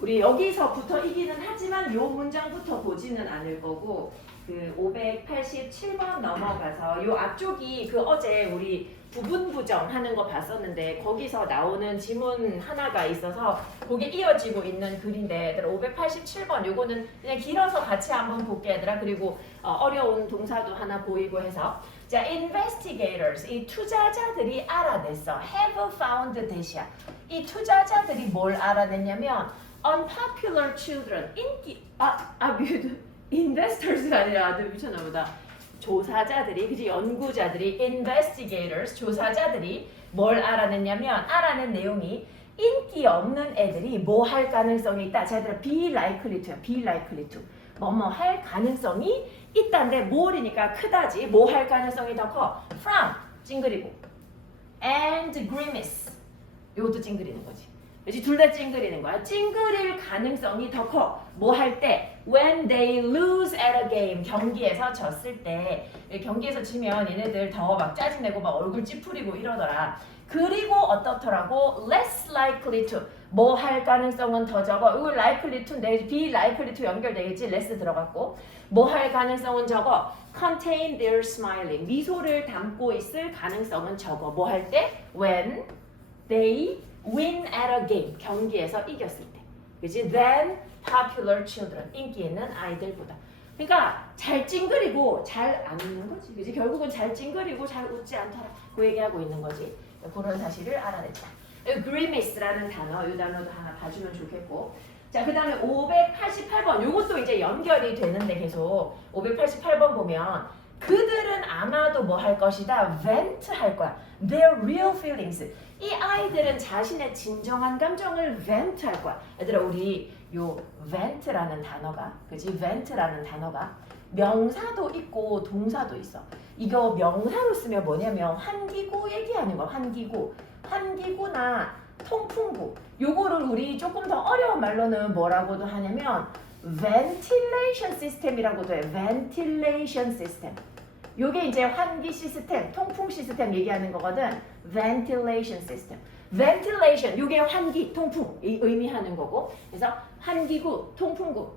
우리 여기서부터 이기는 하지만 요 문장부터 보지는 않을 거고 그 587번 넘어가서 요 앞쪽이 그 어제 우리 부분 부정 하는 거 봤었는데 거기서 나오는 지문 하나가 있어서 그게 이어지고 있는 글인데 얘들아 587번 요거는 그냥 길어서 같이 한번 볼게 얘들아. 그리고 어려운 동사도 하나 보이고 해서 자, investigators 이 투자자들이 알아냈어. have found 대시야. 이 투자자들이 뭘 알아냈냐면 unpopular children 인기 investors가 아니라 아들 미쳤나 보다. 조사자들이 그지 연구자들이 investigators 조사자들이 뭘 알아냈냐면 알아낸 내용이 인기 없는 애들이 뭐 할 가능성이 있다. 자, 얘들아 be likely to야. be likely to 뭐뭐 할 가능성이 있다인데 뭘이니까 크다지. 뭐 할 가능성이 더 커? from 찡그리고 and grimace 이것도 찡그리는 거지. 그렇지? 둘 다 찡그리는 거야. 찡그릴 가능성이 더 커. 뭐 할 때? When they lose at a game. 경기에서 졌을 때. 경기에서 지면 얘네들 더 막 짜증내고 막 얼굴 찌푸리고 이러더라. 그리고 어떻더라고? Less likely to. 뭐 할 가능성은 더 적어. 이거 likely to 내지 be likely to 연결되겠지. less 들어갔고. 뭐 할 가능성은 적어. Contain their smiling. 미소를 담고 있을 가능성은 적어. 뭐 할 때? When they win at a game. 경기에서 이겼을 때. 그치? Then popular children. 인기 있는 아이들보다. 그러니까 잘 찡그리고 잘 안 웃는 거지. 그치? 결국은 잘 찡그리고 잘 웃지 않더라. 그 얘기하고 있는 거지. 그런 사실을 알아냈다. grimace라는 단어, 이 단어도 하나 봐주면 좋겠고. 자, 그 다음에 588번. 요것도 이제 연결이 되는데 계속 588번 보면 그들은 아마도 뭐 할 것이다? vent 할 거야. Their real feelings. 이 아이들은 자신의 진정한 감정을 vent 할 거야. 얘들아, 우리 요 vent라는 단어가, 그치? vent라는 단어가 명사도 있고 동사도 있어. 이거 명사로 쓰면 뭐냐면 환기구 얘기하는 거야. 환기구. 환기구나 통풍구. 요거를 우리 조금 더 어려운 말로는 뭐라고도 하냐면 ventilation system이라고도 해. ventilation system. 요게 이제 환기 시스템, 통풍 시스템 얘기하는 거거든. ventilation system. ventilation, 요게 환기, 통풍 이 의미하는 거고. 그래서 환기구, 통풍구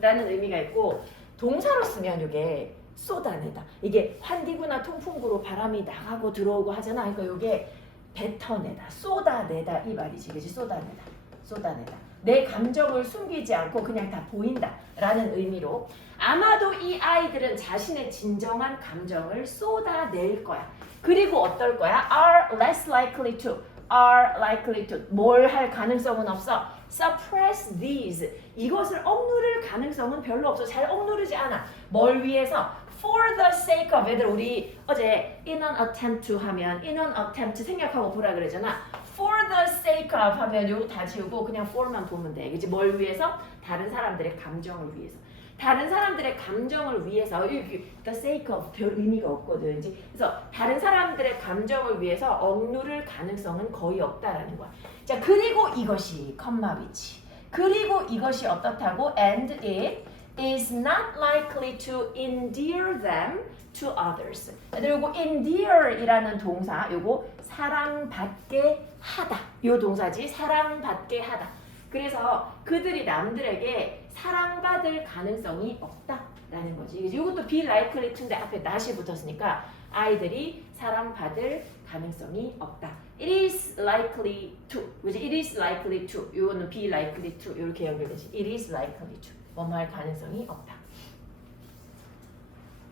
라는 의미가 있고 동사로 쓰면 요게 쏟아내다. 이게 환기구나 통풍구로 바람이 나가고 들어오고 하잖아. 그러니까 요게 뱉어내다, 쏟아내다 이 말이지. 그치? 쏟아내다, 쏟아내다. 내 감정을 숨기지 않고 그냥 다 보인다 라는 의미로 아마도 이 아이들은 자신의 진정한 감정을 쏟아낼 거야. 그리고 어떨 거야? are less likely to, are likely to 뭘 할 가능성은 없어. suppress these 이것을 억누를 가능성은 별로 없어. 잘 억누르지 않아. 뭘 위해서? for the sake of. 얘들 우리 어제 in an attempt to 하면 in an attempt 생략하고 보라 그러잖아. for the sake of 하면 요거 다 지우고 그냥 for만 보면 돼. 그치? 뭘 위해서? 다른 사람들의 감정을 위해서. 다른 사람들의 감정을 위해서 the sake of 별 의미가 없거든. 이제 그래서 다른 사람들의 감정을 위해서 억누를 가능성은 거의 없다라는 거야. 자, 그리고 이것이 컴마 위치. 그리고 이것이 어떻다고? And it is not likely to endear them to others. 요거 endear이라는 동사, 요거 사랑받게 하다. 요 동사지. 사랑받게 하다. 그래서 그들이 남들에게 사랑받을 가능성이 없다라는 거지. 이것도 be likely to인데 앞에 not이 붙었으니까 아이들이 사랑받을 가능성이 없다. It is likely to. 그치? It is likely to. 이거는 be likely to. 이렇게 연결되지. It is likely to. 뭐뭐 할 가능성이 없다.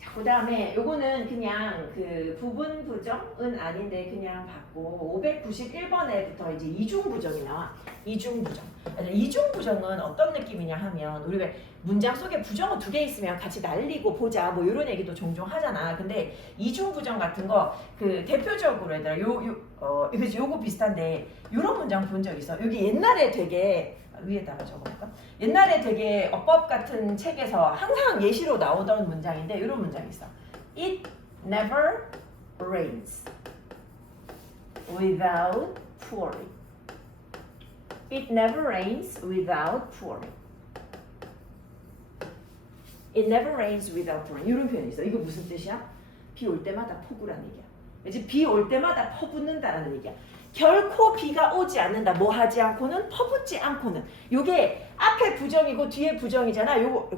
자, 그 다음에 요거는 그냥 그 부분 부정은 아닌데 그냥 받고 591번에부터 이제 이중 부정이 나와. 이중 부정. 이중 부정은 어떤 느낌이냐 하면 우리가 문장 속에 부정어 2개 있으면 같이 날리고 보자 뭐 이런 얘기도 종종 하잖아. 근데 이중 부정 같은 거 그 대표적으로 얘들아 요거 비슷한데 요런 문장 본 적 있어. 여기 옛날에 되게 위에다가 적어볼까? 옛날에 되게 어법 같은 책에서 항상 예시로 나오던 문장인데 이런 문장이 있어. It never rains without pouring. It never rains without pouring. It never rains without pouring. 이런 표현이 있어. 이거 무슨 뜻이야? 비 올 때마다 폭우라는 얘기야. 그치? 비 올 때마다 퍼붓는다라는 얘기야. 결코 비가 오지 않는다. 뭐 하지 않고는 퍼붓지 않고는. 요게 앞에 부정이고 뒤에 부정이잖아. 요거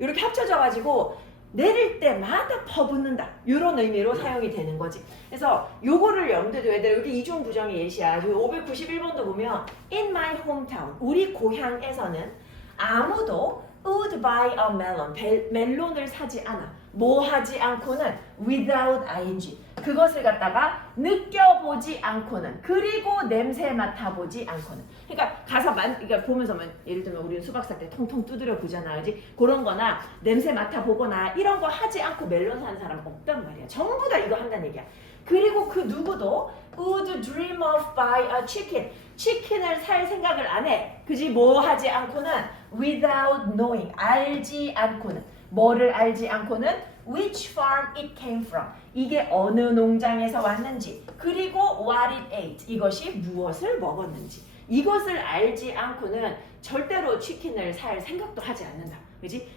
이렇게 합쳐져 가지고 내릴 때마다 퍼붓는다. 이런 의미로 사용이 되는 거지. 그래서 요거를 염두에 둬야 돼. 여기 이중 부정의 예시야. 591번도 보면 in my hometown 우리 고향에서는 아무도 would buy a melon 멜론을 사지 않아. 뭐 하지 않고는 without ing 그것을 갖다가 느껴보지 않고는 그리고 냄새 맡아보지 않고는 그러니까 가서 그러니까 보면서만 예를 들면 우리는 수박 살 때 통통 두드려 보잖아 그지 그런 거나 냄새 맡아보거나 이런 거 하지 않고 멜론 사는 사람 없단 말이야 전부 다 이거 한다는 얘기야 그리고 그 누구도 would dream of buy a chicken 치킨을 살 생각을 안 해 그지 뭐 하지 않고는 without knowing 알지 않고는 뭐를 알지 않고는 which farm it came from 이게 어느 농장에서 왔는지 그리고 what it ate 이것이 무엇을 먹었는지 이것을 알지 않고는 절대로 치킨을 살 생각도 하지 않는다 그지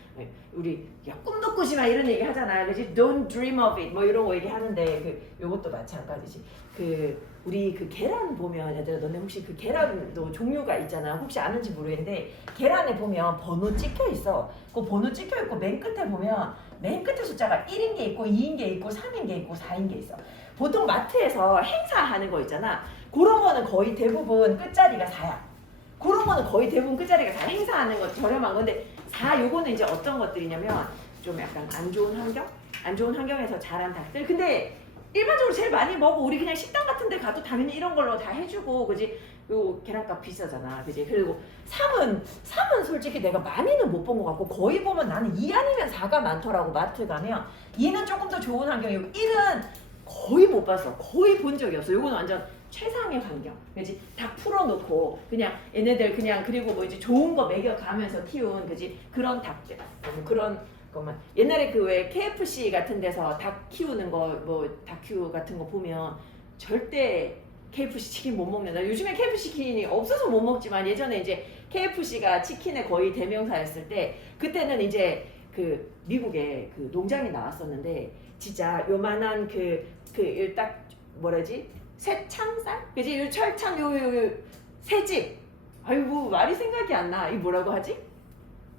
우리 야 꿈도 꾸지 마 이런 얘기 하잖아 그지 don't dream of it 뭐 이런 거 얘기하는데 그 요것도 마찬가지지 그 우리 그 계란 보면 얘들아 너네 혹시 그 계란도 종류가 있잖아 혹시 아는지 모르겠는데 계란에 보면 번호 찍혀 있어 그 번호 찍혀 있고 맨 끝에 보면 맨 끝에 숫자가 1인 게 있고 2인 게 있고 3인 게 있고 4인 게 있어 보통 마트에서 행사하는 거 있잖아 그런 거는 거의 대부분 끝자리가 4야 그런 거는 거의 대부분 끝자리가 4 행사하는 거 저렴한 건데 4 요거는 이제 어떤 것들이냐면 좀 약간 안 좋은 환경? 안 좋은 환경에서 자란 닭들 근데 일반적으로 제일 많이 먹고 우리 그냥 식당 같은 데 가도 당연히 이런 걸로 다 해주고 그지 요 계란값 비싸잖아 그지 그리고 3은 솔직히 내가 많이는 못 본 것 같고 거의 보면 나는 2 아니면 4가 많더라고 마트 가면 2는 조금 더 좋은 환경이고 1은 거의 못 봤어 거의 본 적이 없어 요거는 완전 최상의 환경 그지 다 풀어놓고 그냥 얘네들 그냥 그리고 뭐 이제 좋은 거 먹여가면서 키운 그지 그런 닭들 그런 것만 옛날에 그 왜 KFC 같은 데서 닭 키우는 거 뭐 다큐 같은 거 보면 절대 KFC 치킨 못 먹는다. 요즘에 KFC 치킨이 없어서 못 먹지만 예전에 이제 KFC가 치킨의 거의 대명사였을 때 그때는 이제 그 미국에 그 농장이 나왔었는데 진짜 요만한 그 딱 뭐라지 새창살 그지 요 철창 요 새집 아이고 말이 생각이 안 나. 이 뭐라고 하지?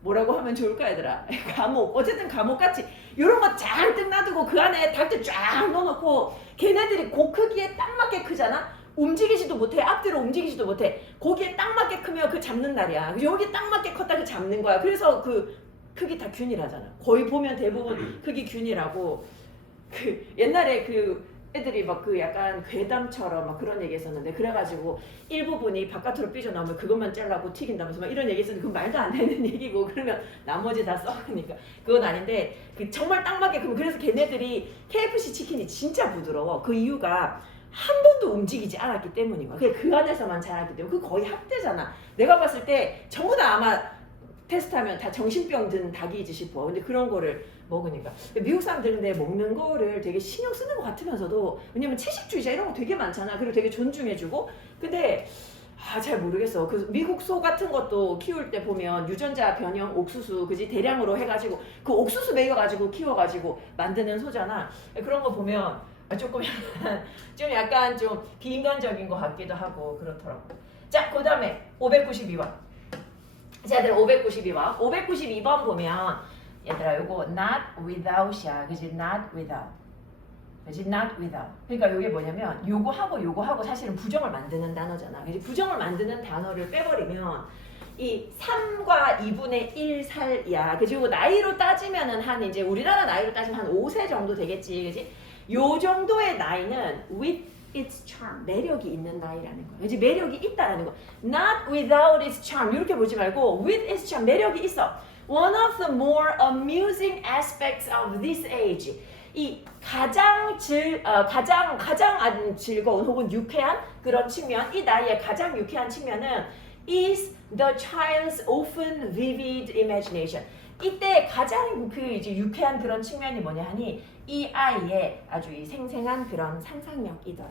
뭐라고 하면 좋을까 얘들아 감옥 어쨌든 감옥같이 요런 거 잔뜩 놔두고 그 안에 닭들 쫙 넣어놓고 걔네들이 그 크기에 딱 맞게 크잖아 움직이지도 못해 앞뒤로 움직이지도 못해 거기에 딱 맞게 크면 그 잡는 날이야 여기 딱 맞게 컸다 그 잡는 거야 그래서 그 크기 다 균일하잖아 거의 보면 대부분 크기 균일하고 그 옛날에 그 애들이 막 그 약간 괴담처럼 막 그런 얘기 했었는데 그래가지고 일부분이 바깥으로 삐져나오면 그것만 잘라고 튀긴다면서 막 이런 얘기 했었는데 그건 말도 안 되는 얘기고 그러면 나머지 다 썩으니까 그건 아닌데 그 정말 딱 맞게 그래서 걔네들이 KFC 치킨이 진짜 부드러워 그 이유가 한 번도 움직이지 않았기 때문인 거야 그 안에서만 자랐기 때문에 그 거의 학대잖아 내가 봤을 때 전부 다 아마 테스트하면 다 정신병 든 닭이지 싶어 근데 그런 거를 먹으니까 미국 사람들 근데 먹는 거를 되게 신경 쓰는 것 같으면서도 왜냐면 채식주의자 이런 거 되게 많잖아 그리고 되게 존중해주고 근데 잘 모르겠어 그 미국 소 같은 것도 키울 때 보면 유전자 변형 옥수수 그지 대량으로 해가지고 그 옥수수 먹여가지고 키워가지고 만드는 소잖아 그런 거 보면 좀 약간 좀 비인간적인 것 같기도 하고 그렇더라고 자 그 다음에 592번 자, 얘들아 592번. 592번 보면 얘들아 요거 not without이야. 그지? not without. 그지? not without. 그러니까 요게 뭐냐면 요거하고 사실은 부정을 만드는 단어잖아. 그지? 부정을 만드는 단어를 빼버리면 이 3과 2분의 1 살이야. 그지? 요거 나이로 따지면은 한 이제 우리나라 나이로 따지면 한 5세 정도 되겠지. 그지? 요 정도의 나이는 with its charm 매력이 있는 나이라는 거. 이제 매력이 있다라는 거. Not without its charm 이렇게 보지 말고 with its charm 매력이 있어. One of the more amusing aspects of this age. 이 가장 즐거운 혹은 유쾌한 그런 측면, 이 나이의 가장 유쾌한 측면은 is the child's often vivid imagination. 이때 가장 그 이제 유쾌한 그런 측면이 뭐냐 하니 이 아이의 아주 이 생생한 그런 상상력이더라.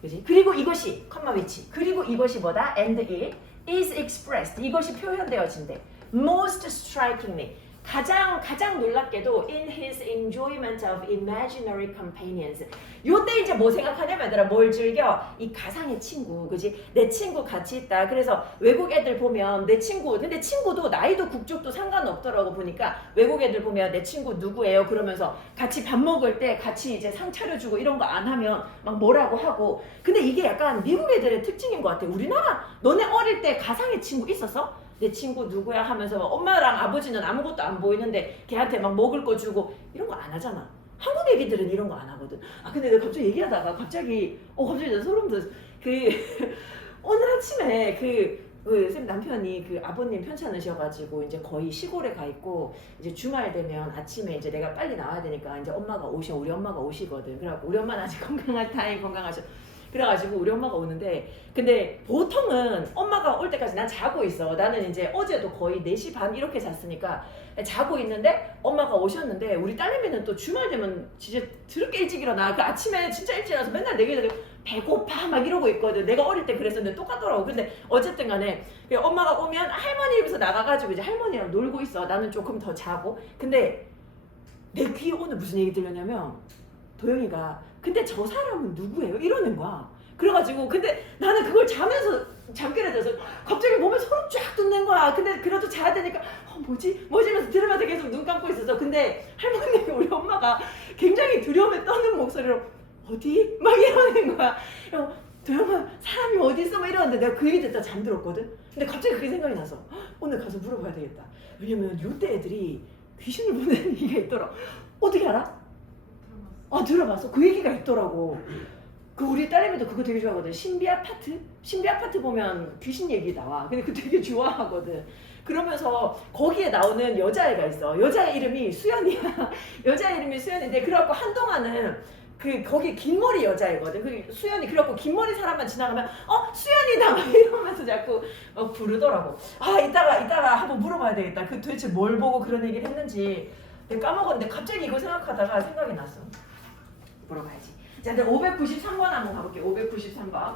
그지? 그리고 이것이 컴마 위치. 그리고 이것이 뭐다? And it is expressed. 이것이 표현되어진대. Most strikingly. 가장 놀랍게도 in his enjoyment of imaginary companions. 요때 이제 뭐 생각하냐면 얘들아 뭘 즐겨? 이 가상의 친구, 그지? 내 친구 같이 있다. 그래서 외국 애들 보면 내 친구, 근데 친구도 나이도 국적도 상관없더라고 보니까 외국 애들 보면 내 친구 누구예요? 그러면서 같이 밥 먹을 때 같이 이제 상 차려주고 이런 거 안 하면 막 뭐라고 하고. 근데 이게 약간 미국 애들의 특징인 것 같아. 우리나라 너네 어릴 때 가상의 친구 있었어? 내 친구 누구야 하면서 엄마랑 아버지는 아무것도 안 보이는데 걔한테 막 먹을 거 주고 이런 거 안 하잖아. 한국 애기들은 이런 거 안 하거든. 아 근데 내가 갑자기 얘기하다가 갑자기 나 소름 돋았어. 오늘 아침에 쌤 남편이 아버님 편찮으셔가지고 이제 거의 시골에 가 있고 이제 주말 되면 아침에 이제 내가 빨리 나와야 되니까 이제 우리 엄마가 오시거든. 그래갖고 우리 엄마는 아직 다행히 건강하셔. 그래가지고 우리 엄마가 오는데 근데 보통은 엄마가 올 때까지 난 자고 있어. 나는 이제 어제도 거의 4시 반 이렇게 잤으니까 자고 있는데 엄마가 오셨는데 우리 딸내미는 또 주말 되면 진짜 드럽게 일찍 일어나. 그 아침에 진짜 일찍 일어나서 맨날 내게 배고파 막 이러고 있거든. 내가 어릴 때 그랬었는데 똑같더라고. 근데 어쨌든 간에 엄마가 오면 할머니 집에서 나가가지고 이제 할머니랑 놀고 있어. 나는 조금 더 자고. 근데 내 귀에 오늘 무슨 얘기 들렸냐면 도영이가 근데 저 사람은 누구예요? 이러는 거야. 그래가지고 근데 나는 그걸 자면서 잠결에 들어서 갑자기 몸에 소름 쫙 돋는 거야. 근데 그래도 자야 되니까 뭐지 하면서 들으면서 계속 눈 감고 있었어. 근데 할머니 우리 엄마가 굉장히 두려움에 떠는 목소리로 어디? 막 이러는 거야. 도영아 사람이 어디 있어? 막 이러는데 내가 그 얘기 듣다 잠들었거든. 근데 갑자기 그게 생각이 나서 오늘 가서 물어봐야 되겠다. 왜냐면 요때 애들이 귀신을 보는 얘기가 있더라. 어떻게 알아? 들어봤어. 그 얘기가 있더라고. 우리 딸내미도 그거 되게 좋아하거든. 신비 아파트 보면 귀신 얘기 나와. 근데 그거 되게 좋아하거든. 그러면서 거기에 나오는 여자애가 있어. 여자 이름이 수연이야. 여자 이름이 수연인데 그래갖고 한동안은 거기 긴 머리 여자애거든. 수연이 그래갖고 긴 머리 사람만 지나가면 수연이다 막 이러면서 자꾸 부르더라고. 이따가 한번 물어봐야 되겠다. 도대체 뭘 보고 그런 얘기를 했는지 내가 까먹었는데 갑자기 이거 생각하다가 생각이 났어. 물어봐야지. 자, 593번 한번 가볼게요. 593번.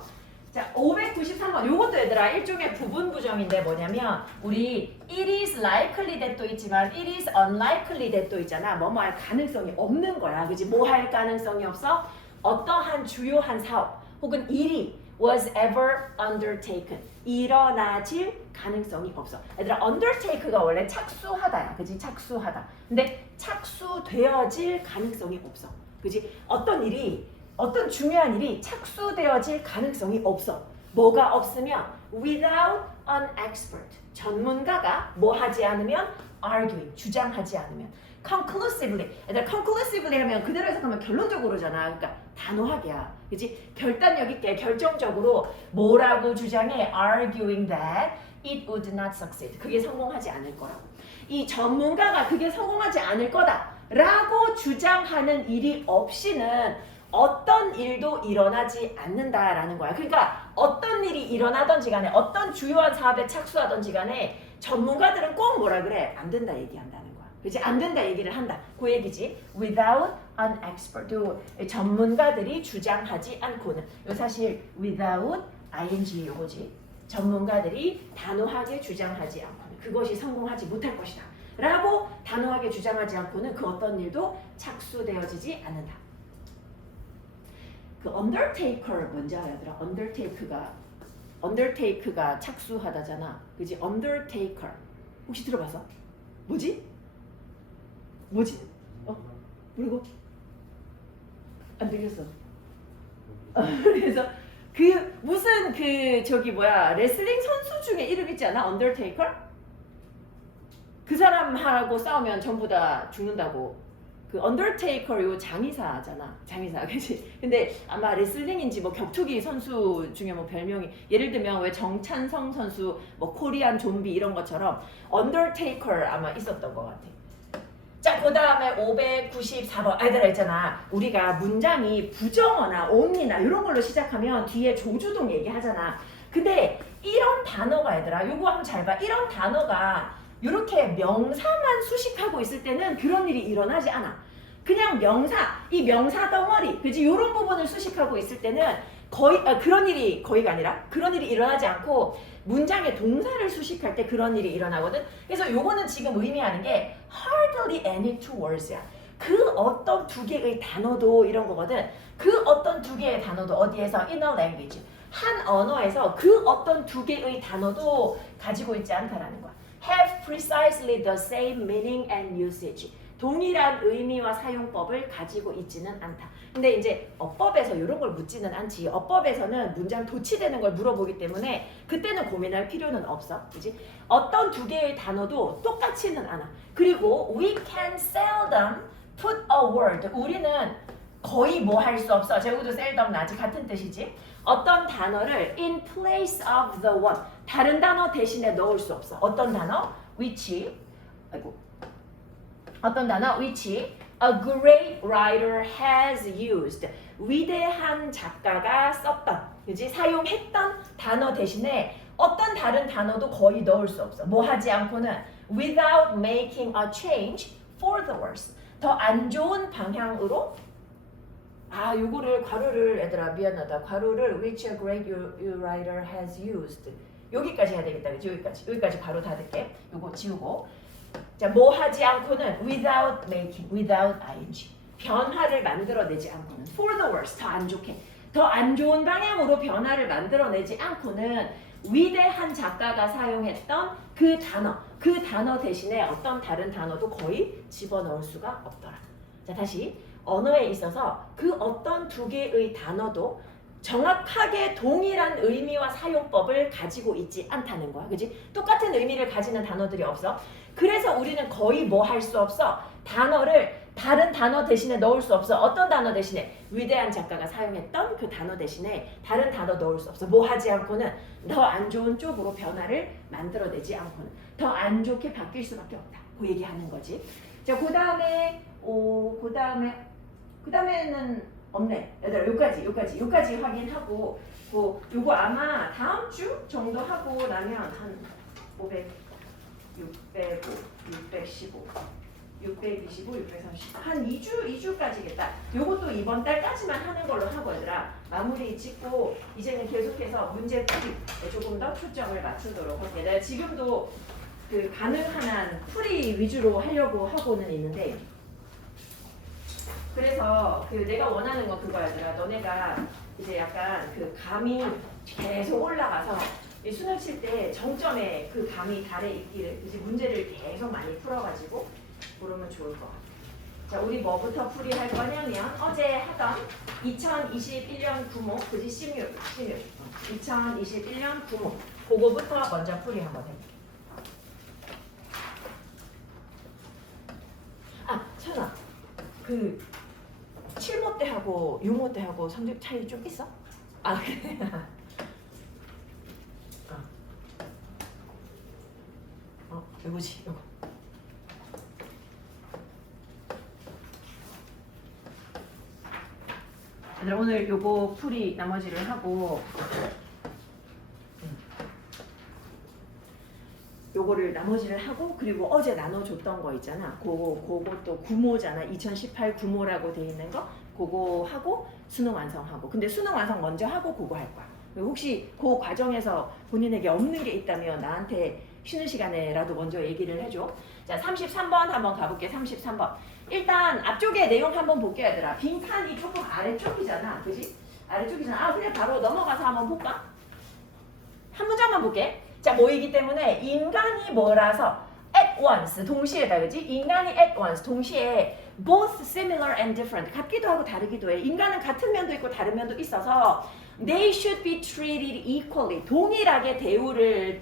자, 593번. 요것도 얘들아 일종의 부분 부정인데 뭐냐면 우리 it is likely that도 있지만 it is unlikely that도 있잖아. 뭐뭐 할 가능성이 없는 거야. 그지? 뭐 할 가능성이 없어? 어떠한 주요한 사업 혹은 일이 was ever undertaken. 일어나질 가능성이 없어. 얘들아 undertake가 원래 착수하다야. 그지? 착수하다. 근데 착수되어질 가능성이 없어. 그지? 어떤 중요한 일이 착수되어질 가능성이 없어. 뭐가 없으면 without an expert. 전문가가 뭐 하지 않으면 arguing. 주장하지 않으면 conclusively. 얘들아 conclusively 하면 그대로 해석하면 결론적으로잖아. 그러니까 단호하게야. 그지? 결단력 있게 결정적으로 뭐라고 주장해? arguing that it would not succeed. 그게 성공하지 않을 거라고. 이 전문가가 그게 성공하지 않을 거다 라고 주장하는 일이 없이는 어떤 일도 일어나지 않는다라는 거야. 그러니까 어떤 일이 일어나든지 간에 어떤 주요한 사업에 착수하든지 간에 전문가들은 꼭 뭐라 그래? 안 된다 얘기한다는 거야. 그치? 안 된다 얘기를 한다. 그 얘기지. Without an expert. 전문가들이 주장하지 않고는. 요 사실 without ing 요거지. 전문가들이 단호하게 주장하지 않고는 그것이 성공하지 못할 것이다 라고 단호하게 주장하지 않고는 그 어떤 일도 착수되어지지 않는다. undertaker 뭔지 알아 얘들아? undertake가 착수하다잖아. 그지? undertaker 혹시 들어봤어? 뭐지? 그리고 안 들렸어. 그래서 무슨 레슬링 선수 중에 이름 있지 않아? undertaker? 그 사람하고 싸우면 전부 다 죽는다고. 언더테이커 요 장의사잖아. 장의사. 그치? 근데 아마 레슬링인지 격투기 선수 중에 별명이 예를 들면 왜 정찬성 선수 코리안 좀비 이런 것처럼 언더테이커 아마 있었던 것 같아. 자, 그 다음에 594번. 얘들아 있잖아. 우리가 문장이 부정어나 only나 이런 걸로 시작하면 뒤에 조주동 얘기하잖아. 근데 이런 단어가 얘들아 요거 한번 잘 봐. 이런 단어가 이렇게 명사만 수식하고 있을 때는 그런 일이 일어나지 않아. 그냥 이 명사 덩어리, 그지? 이런 부분을 수식하고 있을 때는 그런 일이 일어나지 않고 문장에 동사를 수식할 때 그런 일이 일어나거든. 그래서 요거는 지금 의미하는 게 hardly any two words야. 그 어떤 두 개의 단어도 이런 거거든. 그 어떤 두 개의 단어도 어디에서 in a language 한 언어에서 그 어떤 두 개의 단어도 가지고 있지 않다라는 거야. have precisely the same meaning and usage. 동일한 의미와 사용법을 가지고 있지는 않다. 근데 이제 어법에서 이런 걸 묻지는 않지. 어법에서는 문장 도치되는 걸 물어보기 때문에 그때는 고민할 필요는 없어. 그지? 어떤 두 개의 단어도 똑같지는 않아. 그리고 we can seldom put a word. 우리는 거의 뭐 할 수 없어. 제우도 seldom 나지 같은 뜻이지. 어떤 단어를 in place of the one. 다른 단어 대신에 넣을 수 없어. 어떤 단어? which. 어떤 단어? which a great writer has used. 위대한 작가가 썼던, 그지? 사용했던 단어 대신에 어떤 다른 단어도 거의 넣을 수 없어. 뭐 하지 않고는 without making a change for the worse. 더 안 좋은 방향으로 요거를 괄호를 얘들아 미안하다. 괄호를 which a great writer has used. 여기까지 해야 되겠다. 그치? 여기까지 괄호 닫을게. 요거 지우고. 자, 뭐 하지 않고는 without making, without ing. 변화를 만들어내지 않고는 for the worse, 더 안 좋게. 더 안 좋은 방향으로 변화를 만들어내지 않고는 위대한 작가가 사용했던 그 단어 대신에 어떤 다른 단어도 거의 집어넣을 수가 없더라. 자, 다시 언어에 있어서 그 어떤 두 개의 단어도 정확하게 동일한 의미와 사용법을 가지고 있지 않다는 거야. 그지? 똑같은 의미를 가지는 단어들이 없어. 그래서 우리는 거의 뭐 할 수 없어. 단어를 다른 단어 대신에 넣을 수 없어. 어떤 단어 대신에? 위대한 작가가 사용했던 그 단어 대신에 다른 단어 넣을 수 없어. 뭐 하지 않고는 더 안 좋은 쪽으로 변화를 만들어내지 않고는 더 안 좋게 바뀔 수밖에 없다. 그 얘기하는 거지. 자, 그 다음에는 없네. 얘들아, 여기까지 확인하고, 요거 아마 다음 주 정도 하고 나면 한 500, 605, 615, 625, 630, 한 2주까지겠다. 요것도 이번 달까지만 하는 걸로 하고 얘들아, 마무리 짓고 이제는 계속해서 문제 풀이 조금 더 초점을 맞추도록 할게. 내가 지금도 그 가능한 한 풀이 위주로 하려고 하고는 있는데, 그래서 그 내가 원하는 건 그거야. 너네가 이제 약간 그 감이 계속 올라가서 수능 칠 때 정점에 그 감이 달해 있기를, 그지? 문제를 계속 많이 풀어가지고 그러면 좋을 것 같아. 자, 우리 뭐부터 풀이할 거냐면 어제 하던 2021년 구목, 그지? 심유 2021년 구목 그거부터 먼저 풀이 한번 해볼게. 천아, 그 7모 때하고 6모 때하고 성적 차이 좀 있어? 그래. 이거지, 이거. 얘들아, 오늘 요거 풀이 나머지를 하고 요거를 나머지를 하고, 그리고 어제 나눠줬던 거 있잖아. 그것도 구모잖아. 2018 구모라고 돼 있는 거. 그거 하고 수능 완성하고. 근데 수능 완성 먼저 하고 그거 할 거야. 혹시 그 과정에서 본인에게 없는 게 있다면 나한테 쉬는 시간에라도 먼저 얘기를 해줘. 자, 33번 한번 가볼게. 33번. 일단 앞쪽에 내용 한번 볼게, 얘들아. 빈칸이 조금 아래쪽이잖아. 그지? 아래쪽이잖아. 그냥 바로 넘어가서 한번 볼까? 한 문장만 볼게. 자, 뭐이기 때문에 인간이 뭐라서 at once, 동시에다, 그지? 인간이 at once, 동시에 both similar and different, 같기도 하고 다르기도 해. 인간은 같은 면도 있고 다른 면도 있어서 they should be treated equally, 동일하게 대우를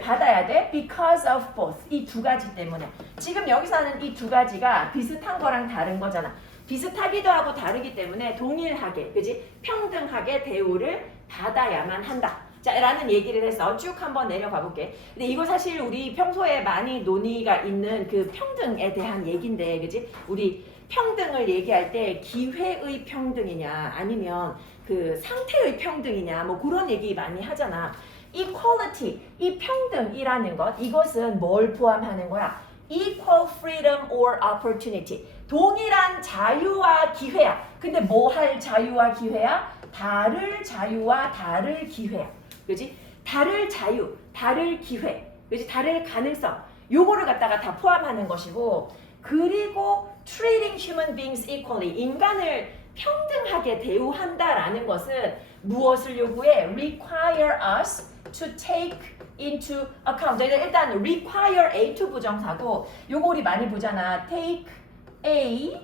받아야 돼. because of both, 이 두 가지 때문에. 지금 여기서 하는 이 두 가지가 비슷한 거랑 다른 거잖아. 비슷하기도 하고 다르기 때문에 동일하게, 그지? 평등하게 대우를 받아야만 한다. 자, 라는 얘기를 해서 쭉 한번 내려가 볼게. 근데 이거 사실 우리 평소에 많이 논의가 있는 그 평등에 대한 얘기인데, 그지? 우리 평등을 얘기할 때 기회의 평등이냐 아니면 그 상태의 평등이냐 뭐 그런 얘기 많이 하잖아. equality, 이 평등이라는 것, 이것은 뭘 포함하는 거야? equal freedom or opportunity, 동일한 자유와 기회야. 근데 뭐 할 자유와 기회야? 다를 자유와 다를 기회야. 그지? 다를 자유, 다를 기회, 그지? 다를 가능성, 요거를 갖다가 다 포함하는 것이고, 그리고 treating human beings equally, 인간을 평등하게 대우한다라는 것은 무엇을 요구해? require us to take into account. 일단 require A to 부정사고, 요거 우리 많이 보잖아. take A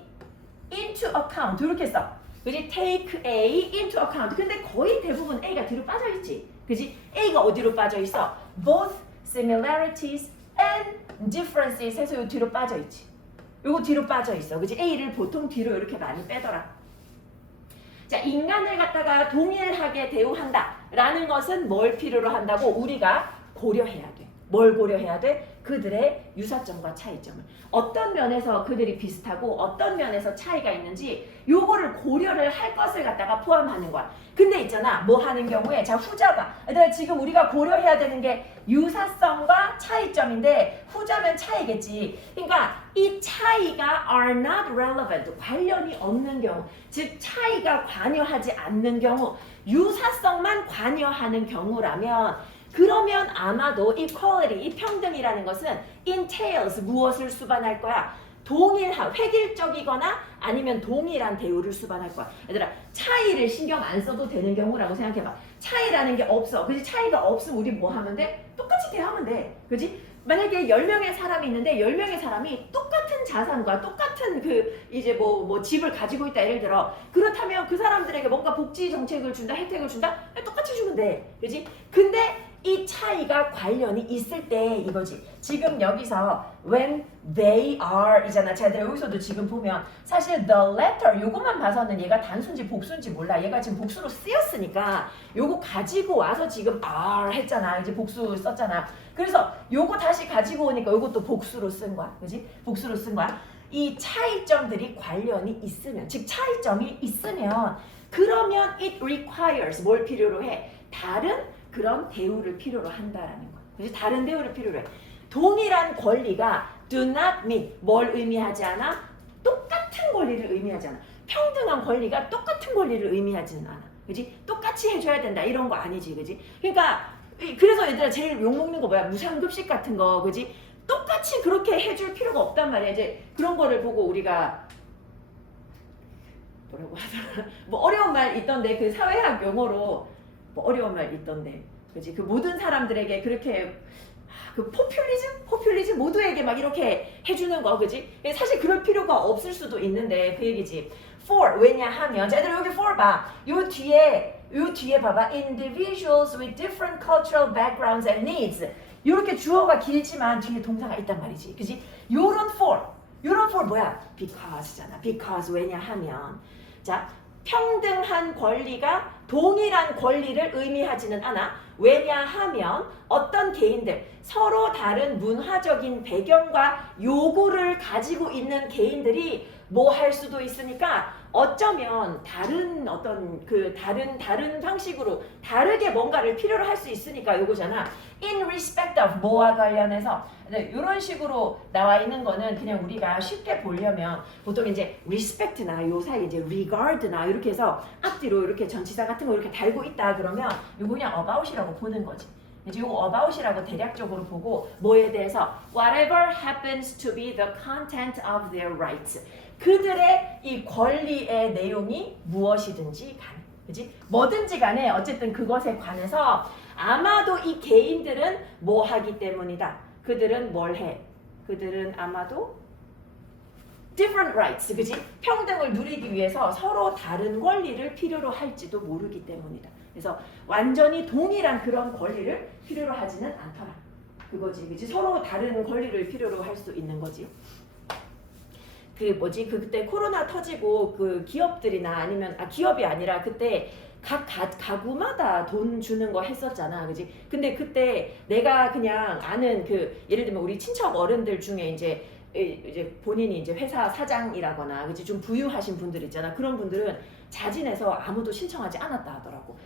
into account 이렇게 써. 그지? take A into account. 근데 거의 대부분 A가 뒤로 빠져 있지. 그지? A가 어디로 빠져 있어? both similarities and differences 해서 요 뒤로 빠져 있지. 요거 뒤로 빠져 있어. 그지? A를 보통 뒤로 이렇게 많이 빼더라. 자, 인간을 갖다가 동일하게 대우한다라는 것은 뭘 필요로 한다고? 우리가 고려해야 돼. 뭘 고려해야 돼? 그들의 유사점과 차이점을. 어떤 면에서 그들이 비슷하고 어떤 면에서 차이가 있는지 요거를 고려를 할 것을 갖다가 포함하는 거야. 근데 있잖아, 뭐 하는 경우에, 자, 후자가, 얘들아 지금 우리가 고려해야 되는 게 유사성과 차이점인데 후자면 차이겠지. 그러니까 이 차이가 are not relevant, 관련이 없는 경우, 즉 차이가 관여하지 않는 경우, 유사성만 관여하는 경우라면, 그러면 아마도 equality, 이 평등이라는 것은 entails, 무엇을 수반할 거야? 동일한, 획일적이거나 아니면 동일한 대우를 수반할 거야. 얘들아, 차이를 신경 안 써도 되는 경우라고 생각해봐. 차이라는 게 없어. 그지? 차이가 없으면 우리 뭐 하면 돼? 똑같이 대하면 돼. 그지? 만약에 10명의 사람이 있는데 10명의 사람이 똑같은 자산과 똑같은 이제 뭐 집을 가지고 있다, 예를 들어. 그렇다면 그 사람들에게 뭔가 복지 정책을 준다, 혜택을 준다? 똑같이 주면 돼. 그지? 근데 이 차이가 관련이 있을 때 이거지. 지금 여기서 when they are 이잖아. 쟤들 여기서도 지금 보면 사실 the letter 요것만 봐서는 얘가 단수인지 복수인지 몰라. 얘가 지금 복수로 쓰였으니까 요거 가지고 와서 지금 are 했잖아. 이제 복수 썼잖아. 그래서 요거 다시 가지고 오니까 요것도 복수로 쓴 거야. 그지? 복수로 쓴 거야. 이 차이점들이 관련이 있으면, 즉 차이점이 있으면, 그러면 it requires 뭘 필요로 해? 다른 그런 대우를 필요로 한다라는 거야. 그래서 다른 대우를 필요로 해. 동일한 권리가 do not mean 뭘 의미하지 않아? 똑같은 권리를 의미하지 않아. 평등한 권리가 똑같은 권리를 의미하지는 않아. 그지? 똑같이 해줘야 된다 이런 거 아니지. 그지? 그러니까 그래서 얘들아 제일 욕먹는 거 뭐야? 무상급식 같은 거. 그지? 똑같이 그렇게 해줄 필요가 없단 말이야. 이제 그런 거를 보고 우리가 뭐라고 하더라? 뭐 어려운 말 있던데 그 사회학 용어로 뭐 어려운 말 있던데, 그지? 그 모든 사람들에게 그렇게 그 포퓰리즘 모두에게 막 이렇게 해주는 거, 그지? 사실 그럴 필요가 없을 수도 있는데 그 얘기지. For 왜냐하면, 자, 얘들 여기 for 봐. 요 뒤에 봐봐. Individuals with different cultural backgrounds and needs. 이렇게 주어가 길지만 뒤에 동사가 있단 말이지, 그지? 요런 for 뭐야? Because잖아. Because 왜냐하면, 자. 평등한 권리가 동일한 권리를 의미하지는 않아. 왜냐하면 어떤 개인들, 서로 다른 문화적인 배경과 요구를 가지고 있는 개인들이 뭐 할 수도 있으니까 어쩌면 다른 어떤 다른 방식으로 다르게 뭔가를 필요로 할 수 있으니까 요거잖아. In respect of 뭐와 관련해서 이런 식으로 나와 있는 거는 그냥 우리가 쉽게 보려면 보통 이제 respect나 요 사이 이제 regard나 이렇게 해서 앞뒤로 이렇게 전치사 같은 거 이렇게 달고 있다 그러면 요거 그냥 about이라고 보는 거지. 이제 요거 about이라고 대략적으로 보고 뭐에 대해서 whatever happens to be the content of their rights. 그들의 이 권리의 내용이 무엇이든지 간에, 그지? 뭐든지 간에 어쨌든 그것에 관해서 아마도 이 개인들은 뭐 하기 때문이다. 그들은 뭘 해? 그들은 아마도 different rights, 그지? 평등을 누리기 위해서 서로 다른 권리를 필요로 할지도 모르기 때문이다. 그래서 완전히 동일한 그런 권리를 필요로 하지는 않더라. 그거지, 그지? 서로 다른 권리를 필요로 할 수 있는 거지. 그때 코로나 터지고 그 기업들이나 아니면 기업이 아니라 그때 각 가구마다 돈 주는 거 했었잖아, 그지? 근데 그때 내가 그냥 아는 예를 들면 우리 친척 어른들 중에 이제 본인이 이제 회사 사장이라거나, 그지? 좀 부유하신 분들 있잖아. 그런 분들은 자진해서 아무도 신청하지 않았다 하더라고.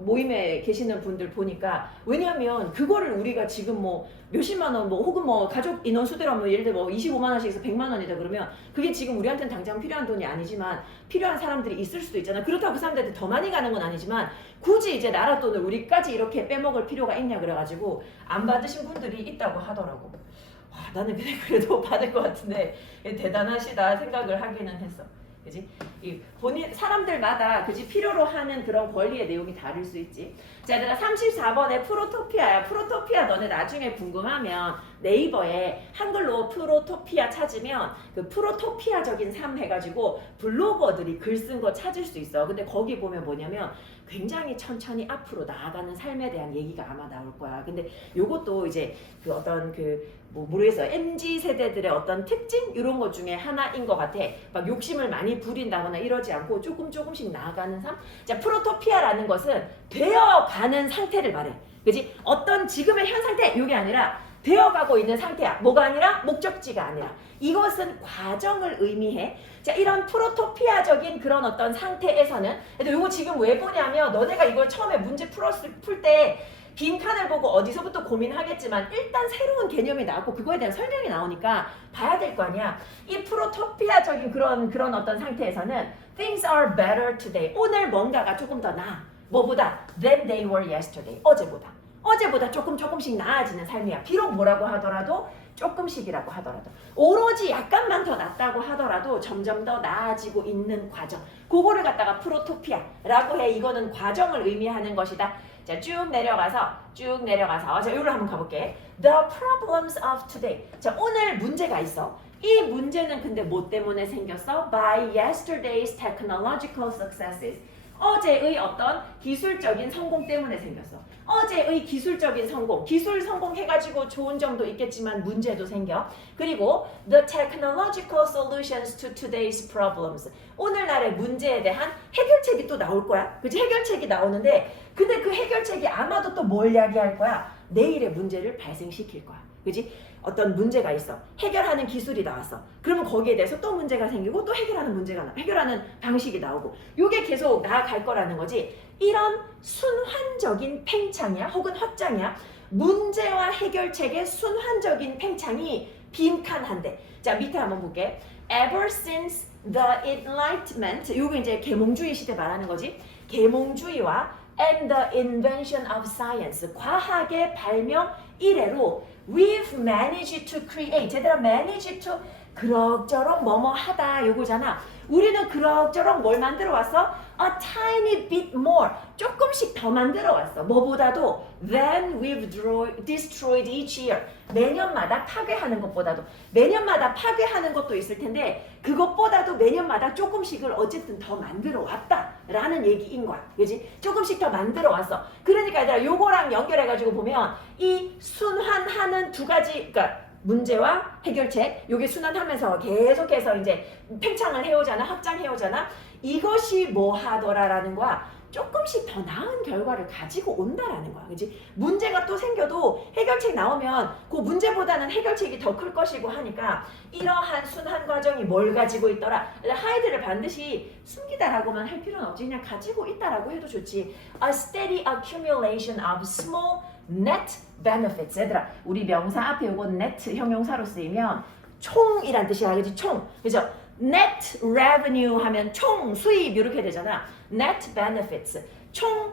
모임에 계시는 분들 보니까 왜냐하면 그거를 우리가 지금 뭐 몇십만 원 뭐 혹은 뭐 가족 인원 수대로 뭐 예를 들어 뭐 25만 원씩에서 100만 원이다 그러면 그게 지금 우리한테는 당장 필요한 돈이 아니지만 필요한 사람들이 있을 수도 있잖아. 그렇다고 그 사람들한테 더 많이 가는 건 아니지만 굳이 이제 나라 돈을 우리까지 이렇게 빼먹을 필요가 있냐 그래가지고 안 받으신 분들이 있다고 하더라고. 와, 나는 근데 그래도 받을 것 같은데 대단하시다 생각을 하기는 했어. 그지? 이 본인 사람들마다 그지 필요로 하는 그런 권리의 내용이 다를 수 있지. 자, 얘들아 34번에 프로토피아야. 프로토피아 너네 나중에 궁금하면 네이버에 한글로 프로토피아 찾으면 그 프로토피아적인 삶 해가지고 블로거들이 글 쓴 거 찾을 수 있어. 근데 거기 보면 뭐냐면 굉장히 천천히 앞으로 나아가는 삶에 대한 얘기가 아마 나올 거야. 근데 요것도 이제 그 어떤 그 뭐 모르겠어. MZ 세대들의 어떤 특징 이런 것 중에 하나인 것 같아. 막 욕심을 많이 부린다거나 이러지 않고 조금씩 나아가는 삶. 자, 프로토피아라는 것은 되어가는 상태를 말해. 그지? 어떤 지금의 현 상태 이게 아니라 되어가고 있는 상태야. 뭐가 아니라 목적지가 아니라. 이것은 과정을 의미해. 자, 이런 프로토피아적인 그런 어떤 상태에서는 이거 지금 왜 보냐면 너네가 이걸 처음에 문제 풀 때 빈칸을 보고 어디서부터 고민하겠지만 일단 새로운 개념이 나왔고 그거에 대한 설명이 나오니까 봐야 될 거 아니야. 이 프로토피아적인 그런 어떤 상태에서는 things are better today. 오늘 뭔가가 조금 더 나아. 뭐보다? than they were yesterday. 어제보다 조금씩 나아지는 삶이야. 비록 뭐라고 하더라도 조금씩이라고 하더라도 오로지 약간만 더 낫다고 하더라도 점점 더 나아지고 있는 과정. 그거를 갖다가 프로토피아라고 해. 이거는 과정을 의미하는 것이다. 자, 쭉 내려가서 자, 여기로 한번 가볼게. The problems of today. 자, 오늘 문제가 있어. 이 문제는 근데 뭐 때문에 생겼어? By yesterday's technological successes. 어제의 어떤 기술적인 성공 때문에 생겼어. 어제의 기술적인 성공, 기술 성공해가지고 좋은 점도 있겠지만 문제도 생겨. 그리고 the technological solutions to today's problems. 오늘날의 문제에 대한 해결책이 또 나올 거야. 그치? 해결책이 나오는데 근데 그 해결책이 아마도 또 뭘 이야기할 거야? 내일의 문제를 발생시킬 거야. 그지? 어떤 문제가 있어. 해결하는 기술이 나왔어. 그러면 거기에 대해서 또 문제가 생기고 또 해결하는 방식이 나오고 이게 계속 나아갈 거라는 거지. 이런 순환적인 팽창이야 혹은 확장이야. 문제와 해결책의 순환적인 팽창이 빈칸한데. 자, 밑에 한번 볼게. Ever since the Enlightenment. 이거 이제 계몽주의 시대 말하는 거지. 계몽주의와 and the invention of science. 과학의 발명 이래로 we've managed to create. 얘들아, manage to 그럭저럭 뭐뭐 하다 요거잖아. 우리는 그럭저럭 뭘 만들어 왔어? A tiny bit more. 조금씩 더 만들어 왔어. 뭐보다도 than we've destroyed each year. 매년마다 파괴하는 것보다도 매년마다 파괴하는 것도 있을 텐데 그것보다도 매년마다 조금씩을 어쨌든 더 만들어 왔다라는 얘기인 거야. 그지? 조금씩 더 만들어 왔어. 그러니까 얘들아 요거랑 연결해가지고 보면 이 순환하는 두 가지 그러니까 문제와 해결책 요게 순환하면서 계속해서 이제 팽창을 해오잖아. 확장해오잖아. 이것이 뭐 하더라라는 거야. 조금씩 더 나은 결과를 가지고 온다라는 거야. 그지? 문제가 또 생겨도 해결책 나오면 그 문제보다는 해결책이 더 클 것이고 하니까 이러한 순환 과정이 뭘 가지고 있더라. 하이드를 반드시 숨기다라고만 할 필요는 없지. 그냥 가지고 있다라고 해도 좋지. A steady accumulation of small net benefits. 얘들아, 우리 명사 앞에 요거 net 형용사로 쓰이면 총이란 뜻이야. 그지? 총. 그죠? net revenue 하면 총 수입 이렇게 되잖아. net benefits. 총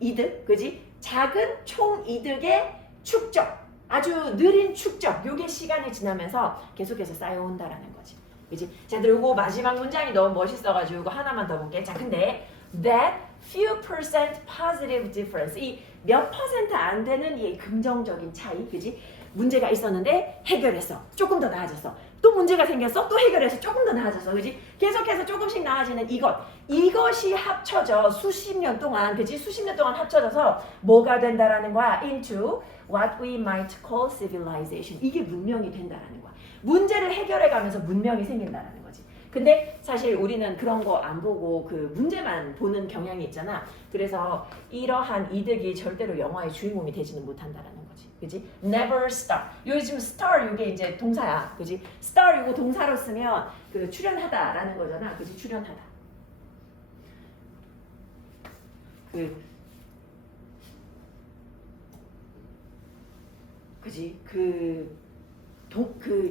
이득. 그지? 작은 총 이득의 축적. 아주 느린 축적. 요게 시간이 지나면서 계속해서 쌓여온다라는 거지. 그지? 자, 그리고 마지막 문장이 너무 멋있어가지고 이거 하나만 더 볼게. 자, 근데 that few percent positive difference. 이 몇 퍼센트 안 되는 이 긍정적인 차이. 그지? 문제가 있었는데 해결했어. 조금 더 나아졌어. 또 문제가 생겼어. 또 해결해서 조금 더 나아졌어. 그지? 계속해서 조금씩 나아지는 이것이 합쳐져 수십 년 동안, 그지? 수십 년 동안 합쳐져서 뭐가 된다라는 거야? Into what we might call civilization. 이게 문명이 된다라는 거야. 문제를 해결해가면서 문명이 생긴다라는 거지. 근데 사실 우리는 그런 거 안 보고 그 문제만 보는 경향이 있잖아. 그래서 이러한 이득이 절대로 영화의 주인공이 되지는 못한다라는 거지. 그지? Never start. 요즘 star 이게 이제 동사야. 그지? star 이거 동사로 쓰면 그 출연하다라는 거잖아. 그지? 출연하다. 그 그지? 그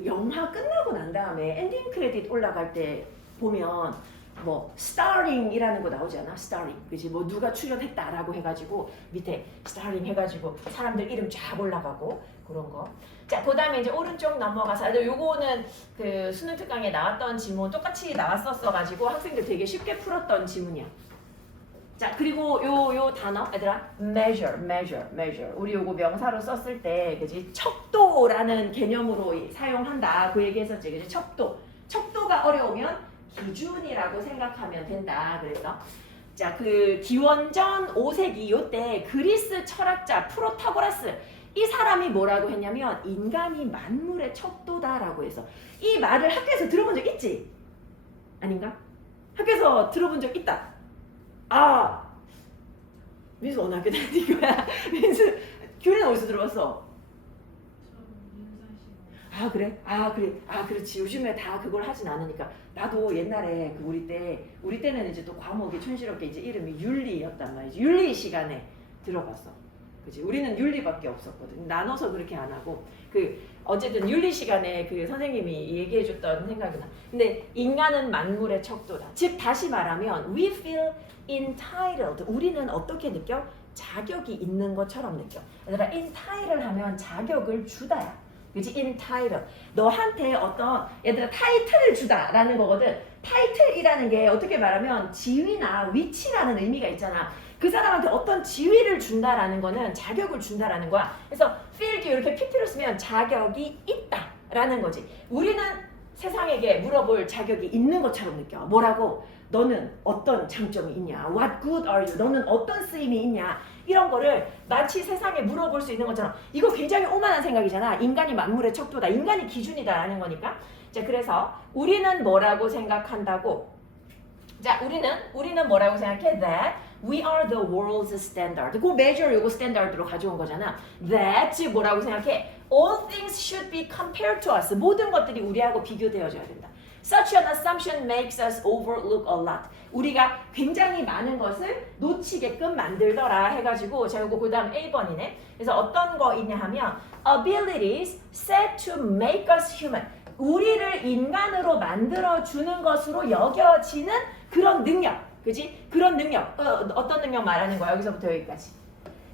영화 끝나고 난 다음에 엔딩 크레딧 올라갈 때 보면 뭐 starring이라는 거 나오지 않아? starring, 그지? 뭐 누가 출연했다라고 해가지고 밑에 starring 해가지고 사람들 이름 쫙 올라가고 그런 거. 자, 그다음에 이제 오른쪽 넘어가서 요거는 그 수능 특강에 나왔던 지문 똑같이 나왔었어가지고 학생들 되게 쉽게 풀었던 지문이야. 자, 그리고 요 단어 얘들아 measure 우리 요거 명사로 썼을 때 그지 척도라는 개념으로 사용한다 그 얘기했었지 그지 척도가 어려우면 기준이라고 생각하면 된다 그래서 자, 그 기원전 5세기 요때 그리스 철학자 프로타고라스 이 사람이 뭐라고 했냐면 인간이 만물의 척도다라고 해서 이 말을 학교에서 들어본 적 있지? 아닌가? 학교에서 들어본 적 있다. 아, 민수 어느 학교 다니는 거야? 민수, 교리는 어디서 들어봤어? 아, 그래? 그렇지. 요즘에 다 그걸 하진 않으니까. 나도 옛날에 그 우리 때는 이제 또 과목이 촌스럽게 이제 이름이 윤리였단 말이지. 윤리 시간에 들어봤어. 그치? 우리는 윤리밖에 없었거든. 나눠서 그렇게 안 하고. 어쨌든 윤리 시간에 그 선생님이 얘기해줬던 생각이 나. 근데 인간은 만물의 척도다. 즉, 다시 말하면, we feel entitled. 우리는 어떻게 느껴? 자격이 있는 것처럼 느껴. 얘들아, entitled 하면 자격을 주다야. 그치? entitled. 너한테 어떤, 얘들아, 타이틀을 주다라는 거거든. 타이틀이라는 게 어떻게 말하면 지위나 위치라는 의미가 있잖아. 그 사람한테 어떤 지위를 준다라는 거는 자격을 준다라는 거야. 그래서 field이 이렇게 PP로 쓰면 자격이 있다라는 거지. 우리는 세상에게 물어볼 자격이 있는 것처럼 느껴. 뭐라고? 너는 어떤 장점이 있냐? What good are you? 너는 어떤 쓰임이 있냐? 이런 거를 마치 세상에 물어볼 수 있는 것처럼. 이거 굉장히 오만한 생각이잖아. 인간이 만물의 척도다. 인간이 기준이다라는 거니까. 자, 그래서 우리는 뭐라고 생각한다고? 자, 우리는 뭐라고 생각해? That we are the world's standard. 그 measure 요거 standard로 가져온 거잖아. That 뭐라고 생각해? All things should be compared to us. 모든 것들이 우리하고 비교되어져야 된다. Such an assumption makes us overlook a lot. 우리가 굉장히 많은 것을 놓치게끔 만들더라 해가지고 자 요거 그 다음 1번이네. 그래서 어떤 거 있냐 하면 abilities set to make us human. 우리를 인간으로 만들어주는 것으로 여겨지는 그런 능력. 그지? 그런 능력. 어떤 능력 말하는 거야? 여기서부터 여기까지.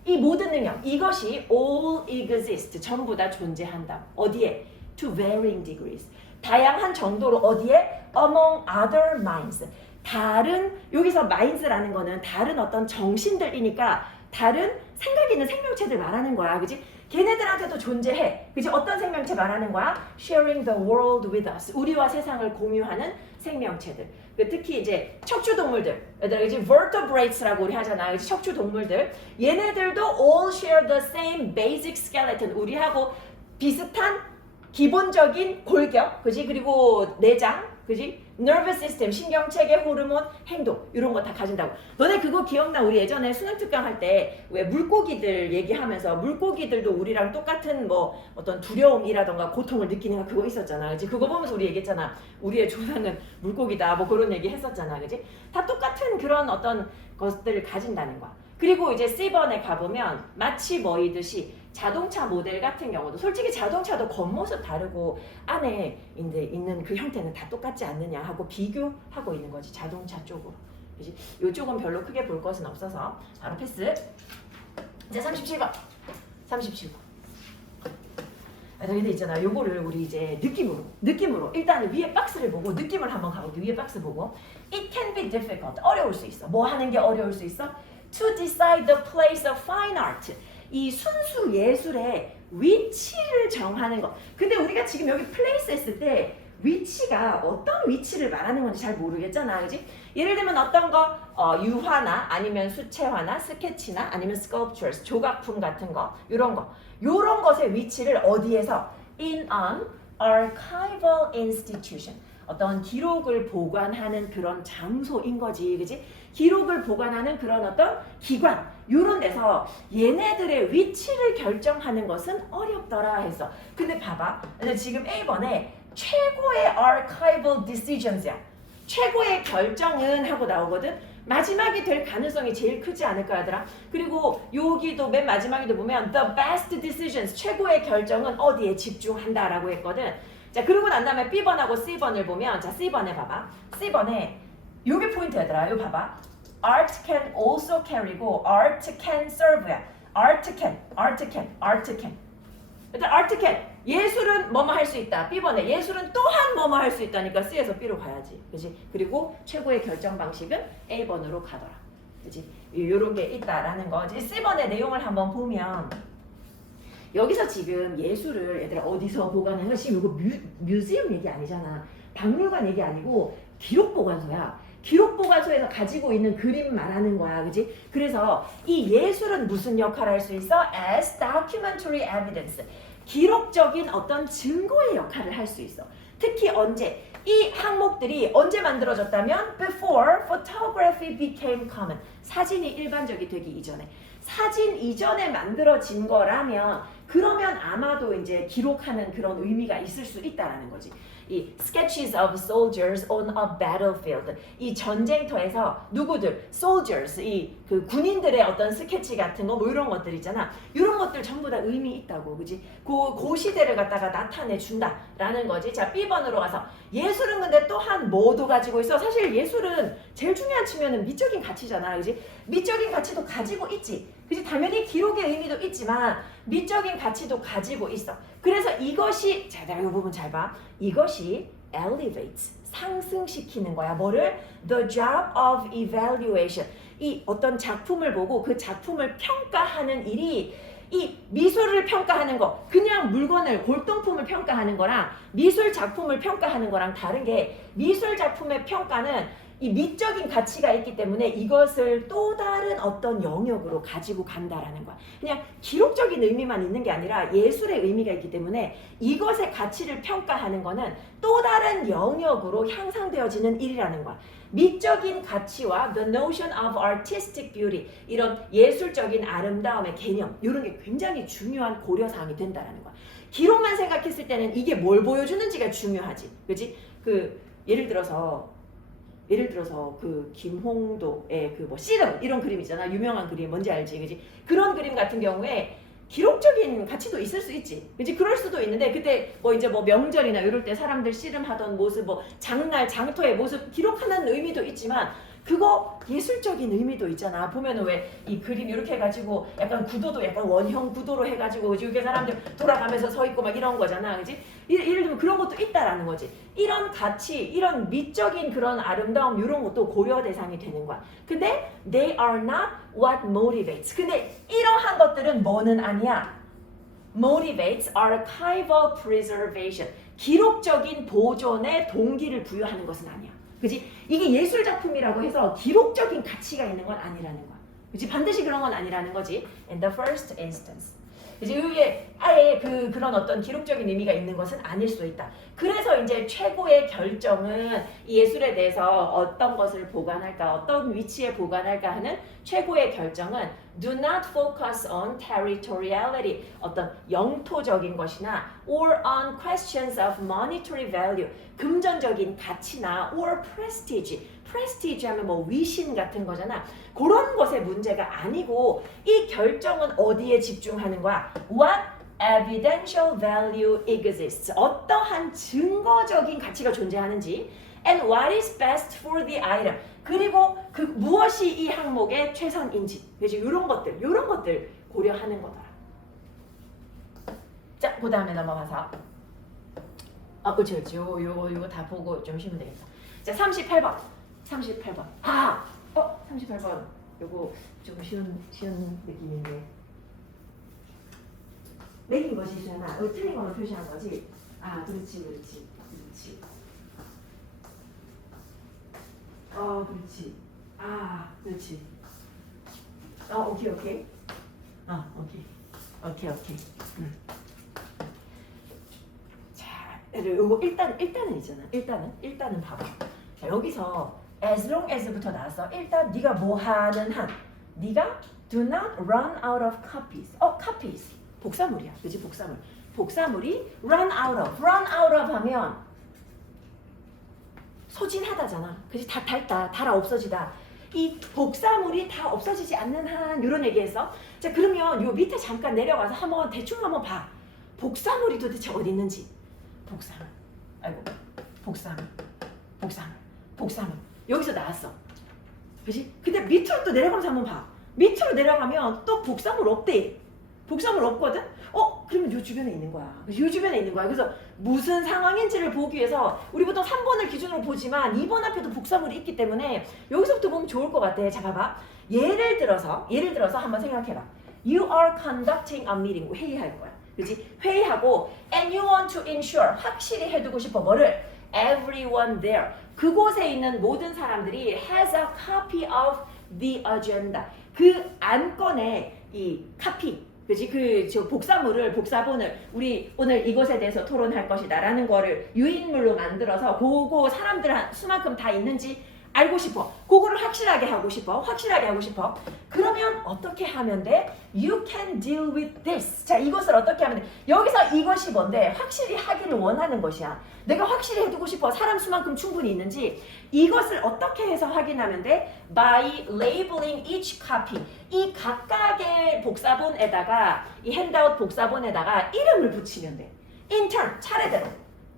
이 모든 능력. 이것이 all exist. 전부 다 존재한다. 어디에? To varying degrees. 다양한 정도로 어디에? Among other minds. 다른, 여기서 minds라는 거는 다른 어떤 정신들이니까 다른 생각 있는 생명체들 말하는 거야. 그지? 걔네들한테도 존재해. 그지? 어떤 생명체 말하는 거야? Sharing the world with us. 우리와 세상을 공유하는 생명체들. 특히 이제 척추동물들. 얘들아, 이제 vertebrates라고 우리 하잖아. 그치? 척추동물들. 얘네들도 all share the same basic skeleton. 우리하고 비슷한 기본적인 골격. 그지? 그리고 내장. 그지? nervous system, 신경체계, 호르몬, 행동 이런 거 다 가진다고. 너네 그거 기억나? 우리 예전에 수능 특강 할 때 왜 물고기들 얘기하면서 물고기들도 우리랑 똑같은 뭐 어떤 두려움이라던가 고통을 느끼는 거 그거 있었잖아. 그치? 그거 보면서 우리 얘기했잖아. 우리의 조상은 물고기다 뭐 그런 얘기 했었잖아. 그치? 다 똑같은 그런 어떤 것들을 가진다는 거야. 그리고 이제 C번에 가보면 마치 뭐이듯이 자동차 모델 같은 경우도 솔직히 자동차도 겉모습 다르고 안에 이제 있는 그 형태는 다 똑같지 않느냐 하고 비교하고 있는 거지 자동차 쪽으로. 그치? 이쪽은 별로 크게 볼 것은 없어서 바로 패스. 이제 37번. 37번. 근데 있잖아. 요거를 우리 이제 느낌으로 일단 위에 박스를 보고 느낌을 한번 가볼게. 위에 박스 보고 It can be difficult. 어려울 수 있어. 뭐 하는 게 어려울 수 있어? To decide the place of fine art. 이 순수 예술의 위치를 정하는 것. 근데 우리가 지금 여기 place 했을 때 위치가 어떤 위치를 말하는 건지 잘 모르겠잖아. 그지? 예를 들면 어떤 거 유화나 아니면 수채화나 스케치나 아니면 sculptures 조각품 같은 거 요런 것의 위치를 어디에서 in an archival institution 어떤 기록을 보관하는 그런 장소인 거지. 그지? 기록을 보관하는 그런 어떤 기관 요런 데서 얘네들의 위치를 결정하는 것은 어렵더라 했어. 근데 봐봐. 근데 지금 A번에 최고의 archival decisions야. 최고의 결정은 하고 나오거든. 마지막이 될 가능성이 제일 크지 않을까 하더라. 그리고 여기도 맨 마지막에도 보면 the best decisions, 최고의 결정은 어디에 집중한다라고 했거든. 자, 그러고 난 다음에 B번하고 C번을 보면, 자, C번에 봐봐. C번에 요게 포인트였더라. 요 봐봐. Art can also carry고 art can serve야. art can. 일단 art can. 예술은 뭐뭐 할 수 있다. B번에 예술은 또한 뭐뭐 할 수 있다니까 C에서 B로 가야지. 그지? 그리고 최고의 결정 방식은 A번으로 가더라. 그지? 요런 게 있다라는 거. C번의 내용을 한번 보면 여기서 지금 예술을 얘들아 어디서 보관하는 거 지금 이거 뮤지엄 얘기 아니잖아. 박물관 얘기 아니고 기록보관소야. 기록보관소에서 가지고 있는 그림 말하는 거야. 그지? 그래서 이 예술은 무슨 역할을 할 수 있어? As documentary evidence. 기록적인 어떤 증거의 역할을 할 수 있어. 특히 언제? 이 항목들이 언제 만들어졌다면 before photography became common. 사진이 일반적이 되기 이전에. 사진 이전에 만들어진 거라면 그러면 아마도 이제 기록하는 그런 의미가 있을 수 있다라는 거지. 이 sketches of soldiers on a battlefield. 이 전쟁터에서 누구들? soldiers. 이 그 군인들의 어떤 스케치 같은 거 뭐 이런 것들 있잖아. 이런 것들 전부 다 의미 있다고. 그지? 그 시대를 갖다가 나타내 준다라는 거지. 자, B번으로 가서 예술은 근데 또한 뭐도 가지고 있어? 사실 예술은 제일 중요한 측면은 미적인 가치잖아. 그지? 미적인 가치도 가지고 있지. 그지? 당연히 기록의 의미도 있지만 미적인 가치도 가지고 있어. 그래서 이것이, 자, 내가 이 부분 잘 봐. 이것이 elevates, 상승시키는 거야. 뭐를? The job of evaluation. 이 어떤 작품을 보고 그 작품을 평가하는 일이 이 미술을 평가하는 거, 그냥 물건을, 골동품을 평가하는 거랑 미술 작품을 평가하는 거랑 다른 게 미술 작품의 평가는 이 미적인 가치가 있기 때문에 이것을 또 다른 어떤 영역으로 가지고 간다라는 거야. 그냥 기록적인 의미만 있는 게 아니라 예술의 의미가 있기 때문에 이것의 가치를 평가하는 거는 또 다른 영역으로 향상되어지는 일이라는 거야. 미적인 가치와 the notion of artistic beauty, 이런 예술적인 아름다움의 개념, 이런 게 굉장히 중요한 고려사항이 된다라는 거야. 기록만 생각했을 때는 이게 뭘 보여주는지가 중요하지. 그지? 예를 들어서 그 김홍도의 그 뭐 씨름 이런 그림 있잖아. 유명한 그림 뭔지 알지? 그지? 그런 그림 같은 경우에 기록적인 가치도 있을 수 있지. 그지? 그럴 수도 있는데 그때 뭐 이제 뭐 명절이나 이럴 때 사람들 씨름하던 모습, 뭐 장날 장터의 모습 기록하는 의미도 있지만 그거 예술적인 의미도 있잖아. 보면은 왜 이 그림 이렇게 해가지고 약간 구도도 약간 원형 구도로 해가지고 이렇게 사람들 돌아가면서 서 있고 막 이런 거잖아. 그지? 예를 들면 그런 것도 있다라는 거지. 이런 가치, 이런 미적인 그런 아름다움 이런 것도 고려 대상이 되는 거야. 근데 they are not what motivates. 근데 이러한 것들은 뭐는 아니야. motivates archival preservation. 기록적인 보존에 동기를 부여하는 것은 아니야. 그지? 이게 예술 작품이라고 해서 기록적인 가치가 있는 건 아니라는 거야. 그지? 반드시 그런 건 아니라는 거지. In the first instance. 이제 이게 아예 그런 어떤 기록적인 의미가 있는 것은 아닐 수 있다. 그래서 이제 최고의 결정은 이 예술에 대해서 어떤 것을 보관할까, 어떤 위치에 보관할까 하는 최고의 결정은 do not focus on territoriality, 어떤 영토적인 것이나 or on questions of monetary value, 금전적인 가치나 or prestige, prestige 하면 뭐 위신 같은 거잖아. 그런 것의 문제가 아니고 이 결정은 어디에 집중하는 거야? What evidential value exists. 어떠한 증거적인 가치가 존재하는지 and what is best for the item. 그리고 그 무엇이 이 항목의 최선인지. 그래서 이런 것들 고려하는 거다. 자, 그 다음에 넘어가서 그렇지. 요거 다 보고 좀 쉬면 되겠다. 자, 38번. 38번. 요거 좀 쉬운 느낌인데. 내린 것이 있잖아. 틀린 거는 표시한 거지. 그렇지. 그렇지. 그렇지. 오케이. 오케이. 자, 요거 일단은 있잖아. 일단은 봐봐. 자, 여기서 as long as부터 나왔어. 일단 네가 뭐 하는 한, 네가 do not run out of copies. copies. 복사물이야. 그지? 복사물이 run out of 하면 소진하다잖아. 그지? 다 닳다. 달아 없어지다. 이 복사물이 다 없어지지 않는 한 이런 얘기해서 자 그러면 요 밑에 잠깐 내려가서 한번 대충 한번 봐. 복사물이 도대체 어디 있는지. 복사물. 아이고. 복사물. 여기서 나왔어. 그지? 근데 밑으로 또 내려가면서 한번 봐. 밑으로 내려가면 또 복사물 없대. 복사물 없거든? 그러면 요 주변에 있는 거야. 요 주변에 있는 거야. 그래서 무슨 상황인지를 보기 위해서 우리 보통 3번을 기준으로 보지만 2번 앞에도 복사물이 있기 때문에 여기서부터 보면 좋을 것 같아. 자, 봐봐. 예를 들어서 한번 생각해봐. You are conducting a meeting. 회의할 거야. 그지? 회의하고 and you want to ensure. 확실히 해두고 싶어. 뭐를? Everyone there. 그곳에 있는 모든 사람들이 has a copy of the agenda. 그 안건의 이 카피. 그지? 저 복사본을 우리 오늘 이것에 대해서 토론할 것이다 라는 거를 유인물로 만들어서 그거 사람들 수만큼 다 있는지 알고 싶어. 그거를 확실하게 하고 싶어. 그러면 어떻게 하면 돼? You can deal with this. 자, 이것을 어떻게 하면 돼? 여기서 이것이 뭔데? 확실히 하기를 원하는 것이야. 내가 확실히 해두고 싶어. 사람 수만큼 충분히 있는지. 이것을 어떻게 해서 확인하면 돼? By labeling each copy. 이 각각의 복사본에다가 이 핸드아웃 복사본에다가 이름을 붙이면 돼. In turn, 차례대로.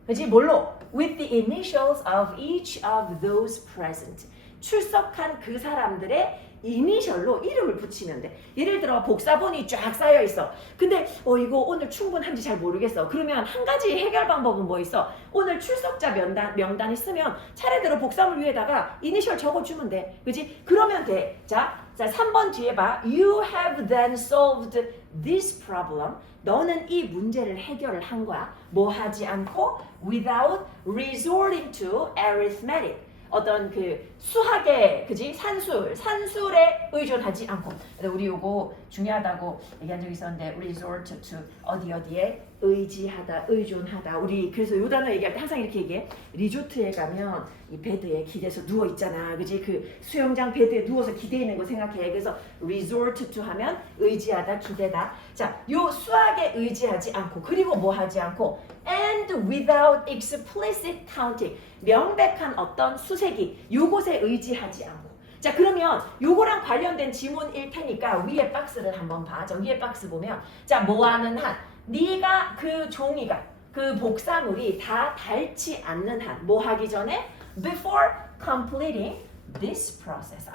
그지? 뭘로? With the initials of each of those present. 출석한 그 사람들의 이니셜로 이름을 붙이면 돼. 예를 들어 복사본이 쫙 쌓여 있어. 근데 이거 오늘 충분한지 잘 모르겠어. 그러면 한 가지 해결 방법은 뭐 있어? 오늘 출석자 명단 있으면 차례대로 복사물 위에다가 이니셜 적어주면 돼. 그지? 그러면 돼. 자 3번 뒤에 봐. You have then solved this problem. 너는 이 문제를 해결을 한 거야. 뭐 하지 않고 without resorting to arithmetic. 어떤 그 수학의 그지 산술에 의존하지 않고. 우리 요거 중요하다고 얘기한 적이 있었는데 resort to 어디에 의지하다 의존하다. 우리 그래서 요 단어 얘기할 때 항상 이렇게 얘기해. 리조트에 가면 이 베드에 기대서 누워 있잖아. 그지? 그 수영장 베드에 누워서 기대 있는 거 생각해. 그래서 resort to 하면 의지하다 기대다. 자, 요 수학에 의지하지 않고 그리고 뭐 하지 않고 and without explicit counting. 명백한 어떤 수색이 요것에 의지하지 않고. 자, 그러면 요거랑 관련된 지문일 테니까 위에 박스를 한번 봐. 저 위에 박스 보면 자, 뭐하는 한 네가 그 종이가 그 복사물이 다 닳지 않는 한 뭐 하기 전에 before completing this process.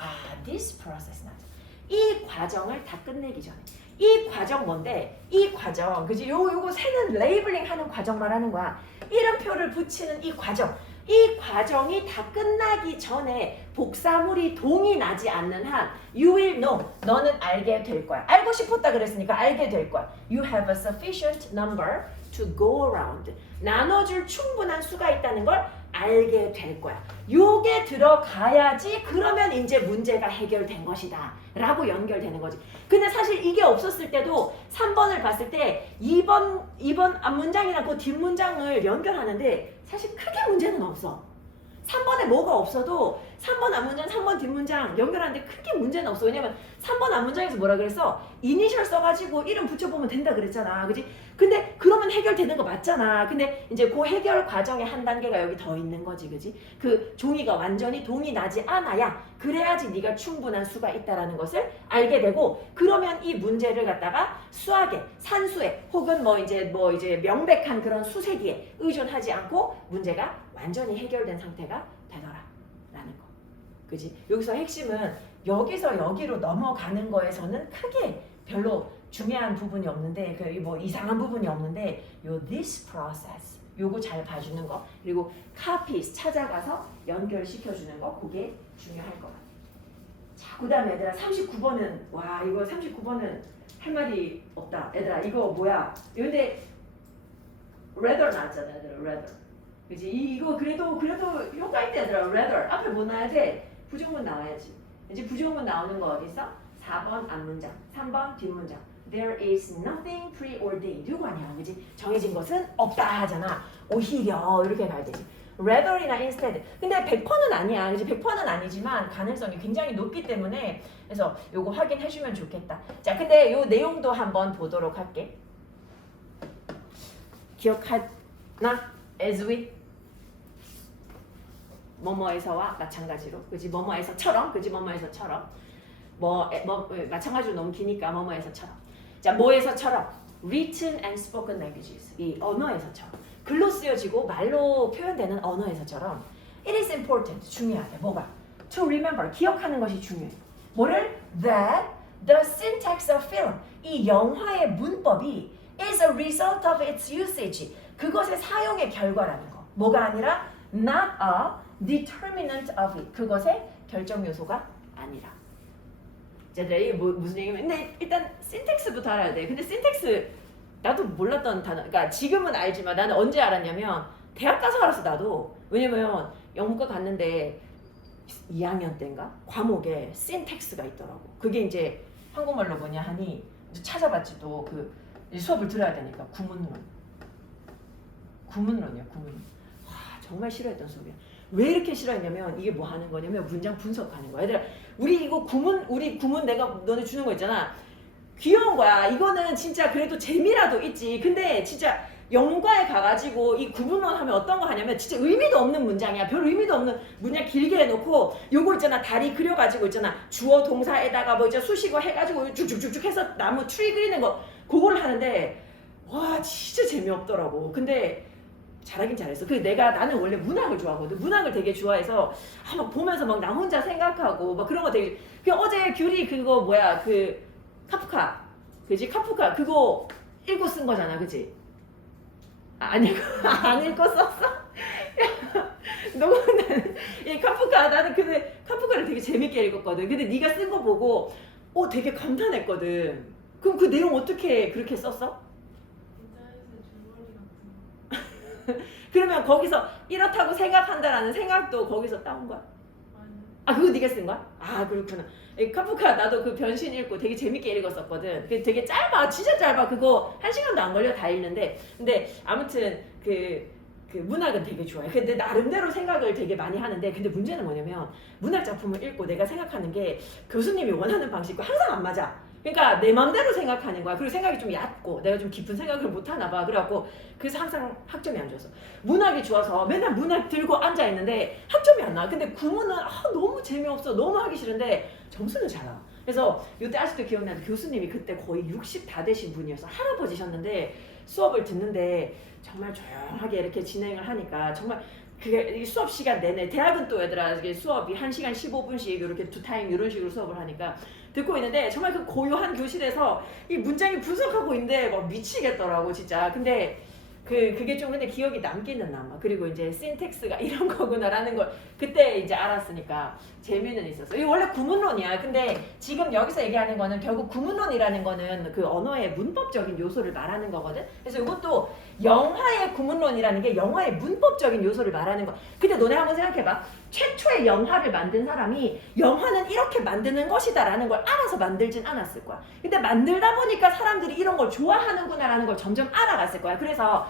this process. 이 과정을 다 끝내기 전에. 이 과정 뭔데? 이 과정. 그지? 요거 새는 레이블링 하는 과정 말하는 거야. 이름표를 붙이는 이 과정. 이 과정이 다 끝나기 전에 복사물이 동이 나지 않는 한 you will know. 너는 알게 될 거야. 알고 싶었다 그랬으니까 알게 될 거야. You have a sufficient number to go around. 나눠줄 충분한 수가 있다는 걸 알게 될 거야. 요게 들어가야지 그러면 이제 문제가 해결된 것이다 라고 연결되는 거지. 근데 사실 이게 없었을 때도 3번을 봤을 때 2번 앞문장이나 그 뒷문장을 연결하는데 사실 크게 문제는 없어. 3번에 뭐가 없어도 3번 앞문장, 3번 뒷문장 연결하는데 크게 문제는 없어. 왜냐면 3번 앞문장에서 뭐라 그랬어? 이니셜 써가지고 이름 붙여보면 된다 그랬잖아. 그지? 근데 그러면 해결되는 거 맞잖아. 근데 이제 그 해결 과정의 한 단계가 여기 더 있는 거지. 그지? 그 종이가 완전히 동이 나지 않아야 그래야지 네가 충분한 수가 있다라는 것을 알게 되고 그러면 이 문제를 갖다가 수학에, 산수에 혹은 뭐 이제 명백한 그런 수세기에 의존하지 않고 문제가 완전히 해결된 상태가 되더라 라는 거. 그지? 여기서 핵심은 여기서 여기로 넘어가는 거에서는 크게 별로 중요한 부분이 없는데 그 뭐 이상한 부분이 없는데 요 this process 요거 잘 봐주는 거 그리고 copies 찾아가서 연결시켜주는 거 그게 중요할 것 같아. 자, 그 다음에 얘들아 39번은 와 이거 39번은 할 말이 없다. 얘들아 이거 뭐야? 근데 rather 나왔잖아 얘들아 rather. 그지? 이거 그래도 효과 있다 얘들아. rather 앞에 뭐 나와야 돼? 부정문 나와야지. 이제 부정문 나오는 거 어디 있어? 4번 앞문장, 3번 뒷문장. There is nothing preordained. 이거 아니야, 그지? 정해진 것은 없다 하잖아. 오히려 이렇게 가야 되지. rather이나 instead. 근데 100%는 아니야, 그지? 100%는 아니지만 가능성이 굉장히 높기 때문에 그래서 요거 확인해주면 좋겠다. 자, 근데 요 내용도 한번 보도록 할게. 기억하나? as we 뭐뭐에서와 마찬가지로, 그지? 뭐뭐에서처럼, 그지? 뭐뭐에서처럼. 마찬가지로 너무 기니까 뭐뭐에서처럼. 자, 뭐에서처럼 written and spoken languages. 이 언어에서처럼. 글로 쓰여지고 말로 표현되는 언어에서처럼 it is important. 중요하대. 뭐가? To remember. 기억하는 것이 중요해. 뭐를? That the syntax of film. 이 영화의 문법이 is a result of its usage. 그것의 사용의 결과라는 거. 뭐가 아니라 not a determinant of it. 그것의 결정 요소가 아니라. 자, 이게 무슨 얘기냐면, 근데 일단 syntax부터 알아야 돼. 근데 syntax 나도 몰랐던 단어. 그러니까 지금은 알지만 나는 언제 알았냐면 대학 가서 알았어 나도. 왜냐면 영문과 갔는데 2학년 때인가 과목에 syntax가 있더라고. 그게 이제 한국말로 뭐냐 하니 찾아봤지 또 그 수업을 들어야 되니까 구문론이야 구문. 와 정말 싫어했던 수업이야. 왜 이렇게 싫어했냐면 이게 뭐 하는 거냐면 문장 분석하는 거야. 얘들아 우리 구문 내가 너네 주는 거 있잖아. 귀여운 거야. 이거는 진짜 그래도 재미라도 있지. 근데 진짜 영과에 가가지고 이 구문론 하면 어떤 거 하냐면 진짜 의미도 없는 문장이야. 별 의미도 없는 문장 길게 해놓고 요거 있잖아. 다리 그려가지고 있잖아. 주어 동사에다가 뭐 이제 수식어 해가지고 쭉쭉쭉쭉 해서 나무 트리 그리는 거 그걸 하는데 와 진짜 재미없더라고. 근데 잘하긴 잘했어. 나는 원래 문학을 좋아하거든. 문학을 되게 좋아해서 막 보면서 막 나 혼자 생각하고 막 그런 거 되게. 어제 규리 그거 뭐야 카프카 그지? 카프카 그거 읽고 쓴 거잖아. 그지? 안 읽고 썼어? 나는 이 카프카 나는 근데 카프카를 되게 재밌게 읽었거든. 근데 네가 쓴 거 보고 되게 감탄했거든. 그럼 그 내용 어떻게 그렇게 썼어? 그러면 거기서 이렇다고 생각한다라는 생각도 거기서 따온 거야? 아 그거 네가 쓴 거야? 아 그렇구나. 카프카 나도 그 변신 읽고 되게 재밌게 읽었었거든. 되게 짧아. 진짜 짧아. 그거 1시간도 안 걸려 다 읽는데. 근데 아무튼 그 문학은 되게 좋아해. 근데 나름대로 생각을 되게 많이 하는데 근데 문제는 뭐냐면 문학 작품을 읽고 내가 생각하는 게 교수님이 원하는 방식과 항상 안 맞아. 그러니까 내 맘대로 생각하는 거야. 그리고 생각이 좀 얕고 내가 좀 깊은 생각을 못 하나 봐. 그래갖고 그래서 항상 학점이 안 좋았어. 문학이 좋아서 맨날 문학 들고 앉아 있는데 학점이 안 나와. 근데 구문은 너무 재미없어. 너무 하기 싫은데 점수는 잘 나와. 그래서 이때 아직도 기억나는데 교수님이 그때 거의 60 다 되신 분이어서 할아버지셨는데 수업을 듣는데 정말 조용하게 이렇게 진행을 하니까 정말 그게 수업 시간 내내 대학은 또 얘들아 수업이 1시간 15분씩 이렇게 2타임 이런 식으로 수업을 하니까 듣고 있는데 정말 그 고요한 교실에서 이 문장이 분석하고 있는데 막 미치겠더라고 진짜. 근데 그게 좀 근데 기억이 남기는 남아. 그리고 이제 신텍스가 이런 거구나라는 걸 그때 이제 알았으니까 재미는 있었어. 이게 원래 구문론이야. 근데 지금 여기서 얘기하는 거는 결국 구문론이라는 거는 그 언어의 문법적인 요소를 말하는 거거든. 그래서 이것도 영화의 구문론이라는 게 영화의 문법적인 요소를 말하는 거. 근데 너네 한번 생각해봐. 최초의 영화를 만든 사람이 영화는 이렇게 만드는 것이다라는 걸 알아서 만들진 않았을 거야. 근데 만들다 보니까 사람들이 이런 걸 좋아하는구나라는 걸 점점 알아갔을 거야. 그래서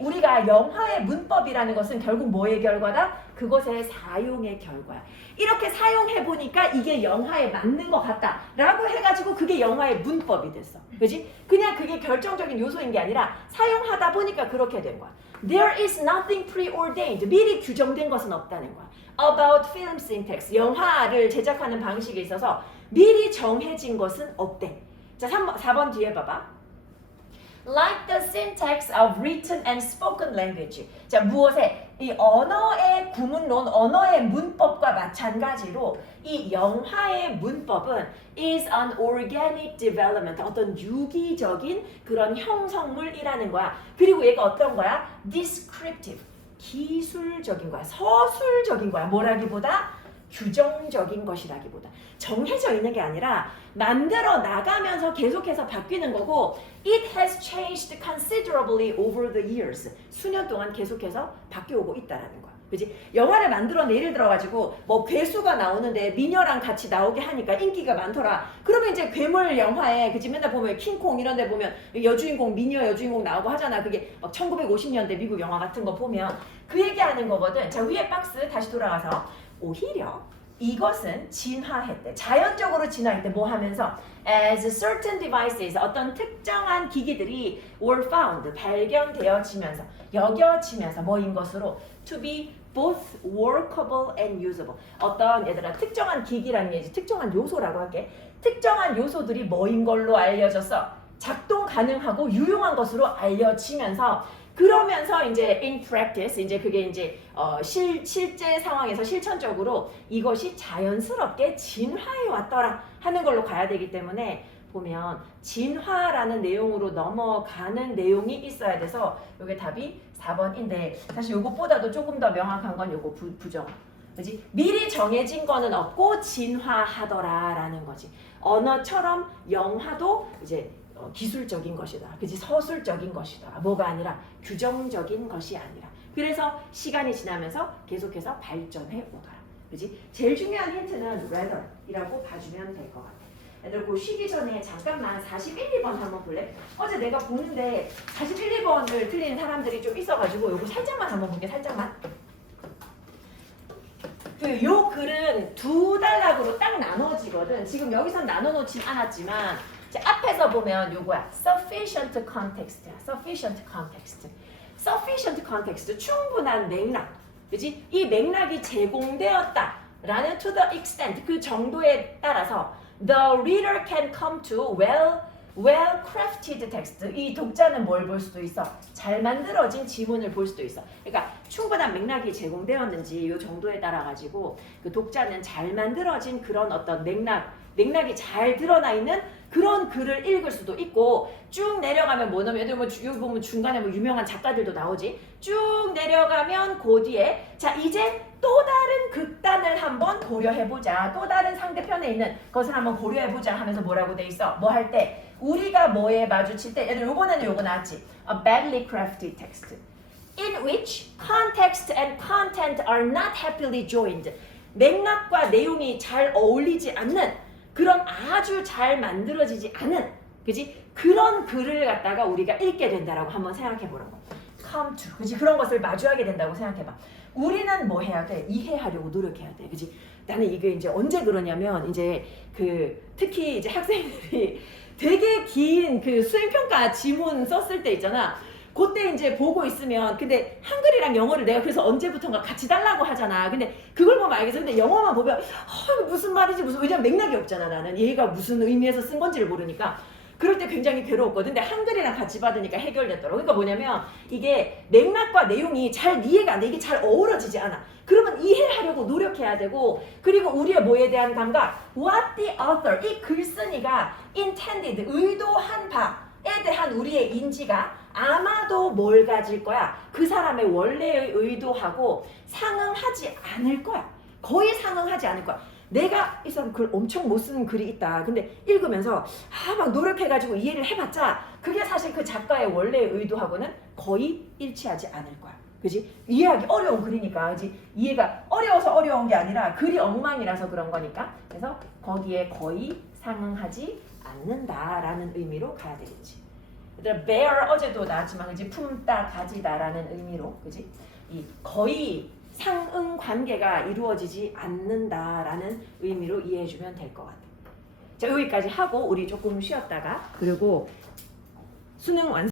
우리가 영화의 문법이라는 것은 결국 뭐의 결과다? 그것의 사용의 결과야. 이렇게 사용해보니까 이게 영화에 맞는 것 같다 라고 해가지고 그게 영화의 문법이 됐어. 그지? 그냥 그게 결정적인 요소인 게 아니라 사용하다 보니까 그렇게 된 거야. There is nothing preordained. 미리 규정된 것은 없다는 거야. About film syntax. 영화를 제작하는 방식에 있어서 미리 정해진 것은 없대. 자, 4번 뒤에 봐봐. Like the syntax of written and spoken language. 자, 무엇에? 이 언어의 구문론, 언어의 문법과 마찬가지로 이 영화의 문법은 is an organic development. 어떤 유기적인 그런 형성물이라는 거야. 그리고 얘가 어떤 거야? Descriptive. 기술적인 거야. 서술적인 거야. 뭐라기보다? 규정적인 것이라기보다 정해져 있는 게 아니라 만들어 나가면서 계속해서 바뀌는 거고 it has changed considerably over the years. 수년 동안 계속해서 바뀌어오고 있다라는 거야. 그지? 영화를 만들어내 예를 들어가지고 뭐 괴수가 나오는데 미녀랑 같이 나오게 하니까 인기가 많더라. 그러면 이제 괴물 영화에 그지 맨날 보면 킹콩 이런 데 보면 여주인공 미녀 여주인공 나오고 하잖아. 그게 막 1950년대 미국 영화 같은 거 보면 그 얘기하는 거거든. 자, 위에 박스 다시 돌아가서 오히려 이것은 진화했대. 자연적으로 진화했대. 뭐 하면서? As certain devices, 어떤 특정한 기기들이 were found, 발견되어지면서, 여겨지면서 뭐인 것으로? To be both workable and usable. 어떤 얘들아 특정한 기기라는 얘지 특정한 요소라고 할게. 특정한 요소들이 뭐인 걸로 알려져서 작동 가능하고 유용한 것으로 알려지면서 그러면서 이제 in practice 이제 그게 이제 실제 상황에서 실천적으로 이것이 자연스럽게 진화해 왔더라 하는 걸로 가야 되기 때문에 보면 진화라는 내용으로 넘어가는 내용이 있어야 돼서 이게 답이 4번인데 사실 이것보다도 조금 더 명확한 건 이거 부정. 그지? 미리 정해진 거는 없고 진화하더라라는 거지. 언어처럼 영화도 이제 기술적인 것이다. 그지? 서술적인 것이다. 뭐가 아니라 규정적인 것이 아니라. 그래서 시간이 지나면서 계속해서 발전해 오더라. 그지? 제일 중요한 힌트는 rather이라고 봐주면 될 것 같아. 애들 그 쉬기 전에 잠깐만 41, 2번 한번 볼래? 어제 내가 보는데 41, 2번을 틀린 사람들이 좀 있어가지고 요거 살짝만 한번 볼게. 살짝만. 요 글은 두 단락으로 딱 나눠지거든. 지금 여기서 나눠놓진 않았지만 앞에서 보면 요거야. Sufficient context야. Sufficient context. Sufficient context. 충분한 맥락. 그지? 이 맥락이 제공되었다라는 to the extent 그 정도에 따라서 the reader can come to well-crafted text. 이 독자는 뭘 볼 수도 있어? 잘 만들어진 지문을 볼 수도 있어. 그러니까 충분한 맥락이 제공되었는지 이 정도에 따라 가지고 그 독자는 잘 만들어진 그런 어떤 맥락이 잘 드러나 있는 그런 글을 읽을 수도 있고 쭉 내려가면 뭐냐면 예를 들면 여기 보면 중간에 뭐 유명한 작가들도 나오지. 쭉 내려가면 그 뒤에 자 이제 또 다른 극단을 한번 고려해보자. 또 다른 상대편에 있는 것을 한번 고려해보자 하면서 뭐라고 돼 있어? 뭐 할 때 우리가 뭐에 마주칠 때 예를 들어 이번에는 요거 나왔지. A badly crafted text in which context and content are not happily joined. 맥락과 내용이 잘 어울리지 않는 그런 아주 잘 만들어지지 않은 그지? 그런 글을 갖다가 우리가 읽게 된다라고 한번 생각해 보라고. come to 그지? 그런 것을 마주하게 된다고 생각해봐. 우리는 뭐 해야 돼? 이해하려고 노력해야 돼. 그지? 나는 이게 이제 언제 그러냐면 이제 그 특히 이제 학생들이 되게 긴 그 수행평가 지문 썼을 때 있잖아. 그때 이제 보고 있으면 근데 한글이랑 영어를 내가 그래서 언제부턴가 같이 달라고 하잖아. 근데 그걸 보면 알겠어. 근데 영어만 보면 이거 무슨 말이지 무슨 왜냐면 맥락이 없잖아. 나는 얘가 무슨 의미에서 쓴 건지를 모르니까 그럴 때 굉장히 괴로웠거든. 근데 한글이랑 같이 받으니까 해결됐더라고. 그러니까 뭐냐면 이게 맥락과 내용이 잘 이해가 안 돼. 이게 잘 어우러지지 않아. 그러면 이해하려고 노력해야 되고 그리고 우리의 뭐에 대한 감각 what the author 이 글쓴이가 intended 의도한 바에 대한 우리의 인지가 아마도 뭘 가질 거야? 그 사람의 원래의 의도하고 상응하지 않을 거야. 거의 상응하지 않을 거야. 내가 이 사람 글 엄청 못 쓰는 글이 있다. 근데 읽으면서 막 노력해가지고 이해를 해봤자 그게 사실 그 작가의 원래의 의도하고는 거의 일치하지 않을 거야. 그지? 이해하기 어려운 글이니까, 그지? 이해가 어려워서 어려운 게 아니라 글이 엉망이라서 그런 거니까. 그래서 거기에 거의 상응하지 않는다라는 의미로 가야 되겠지. 얘들아, bear 어제도 나왔지만, 그지? 품다, 가지다라는 의미로, 그지? 이 거의 상응 관계가 이루어지지 않는다라는 의미로 이해해주면 될 것 같아. 자, 여기까지 하고 우리 조금 쉬었다가 그리고 수능 완성.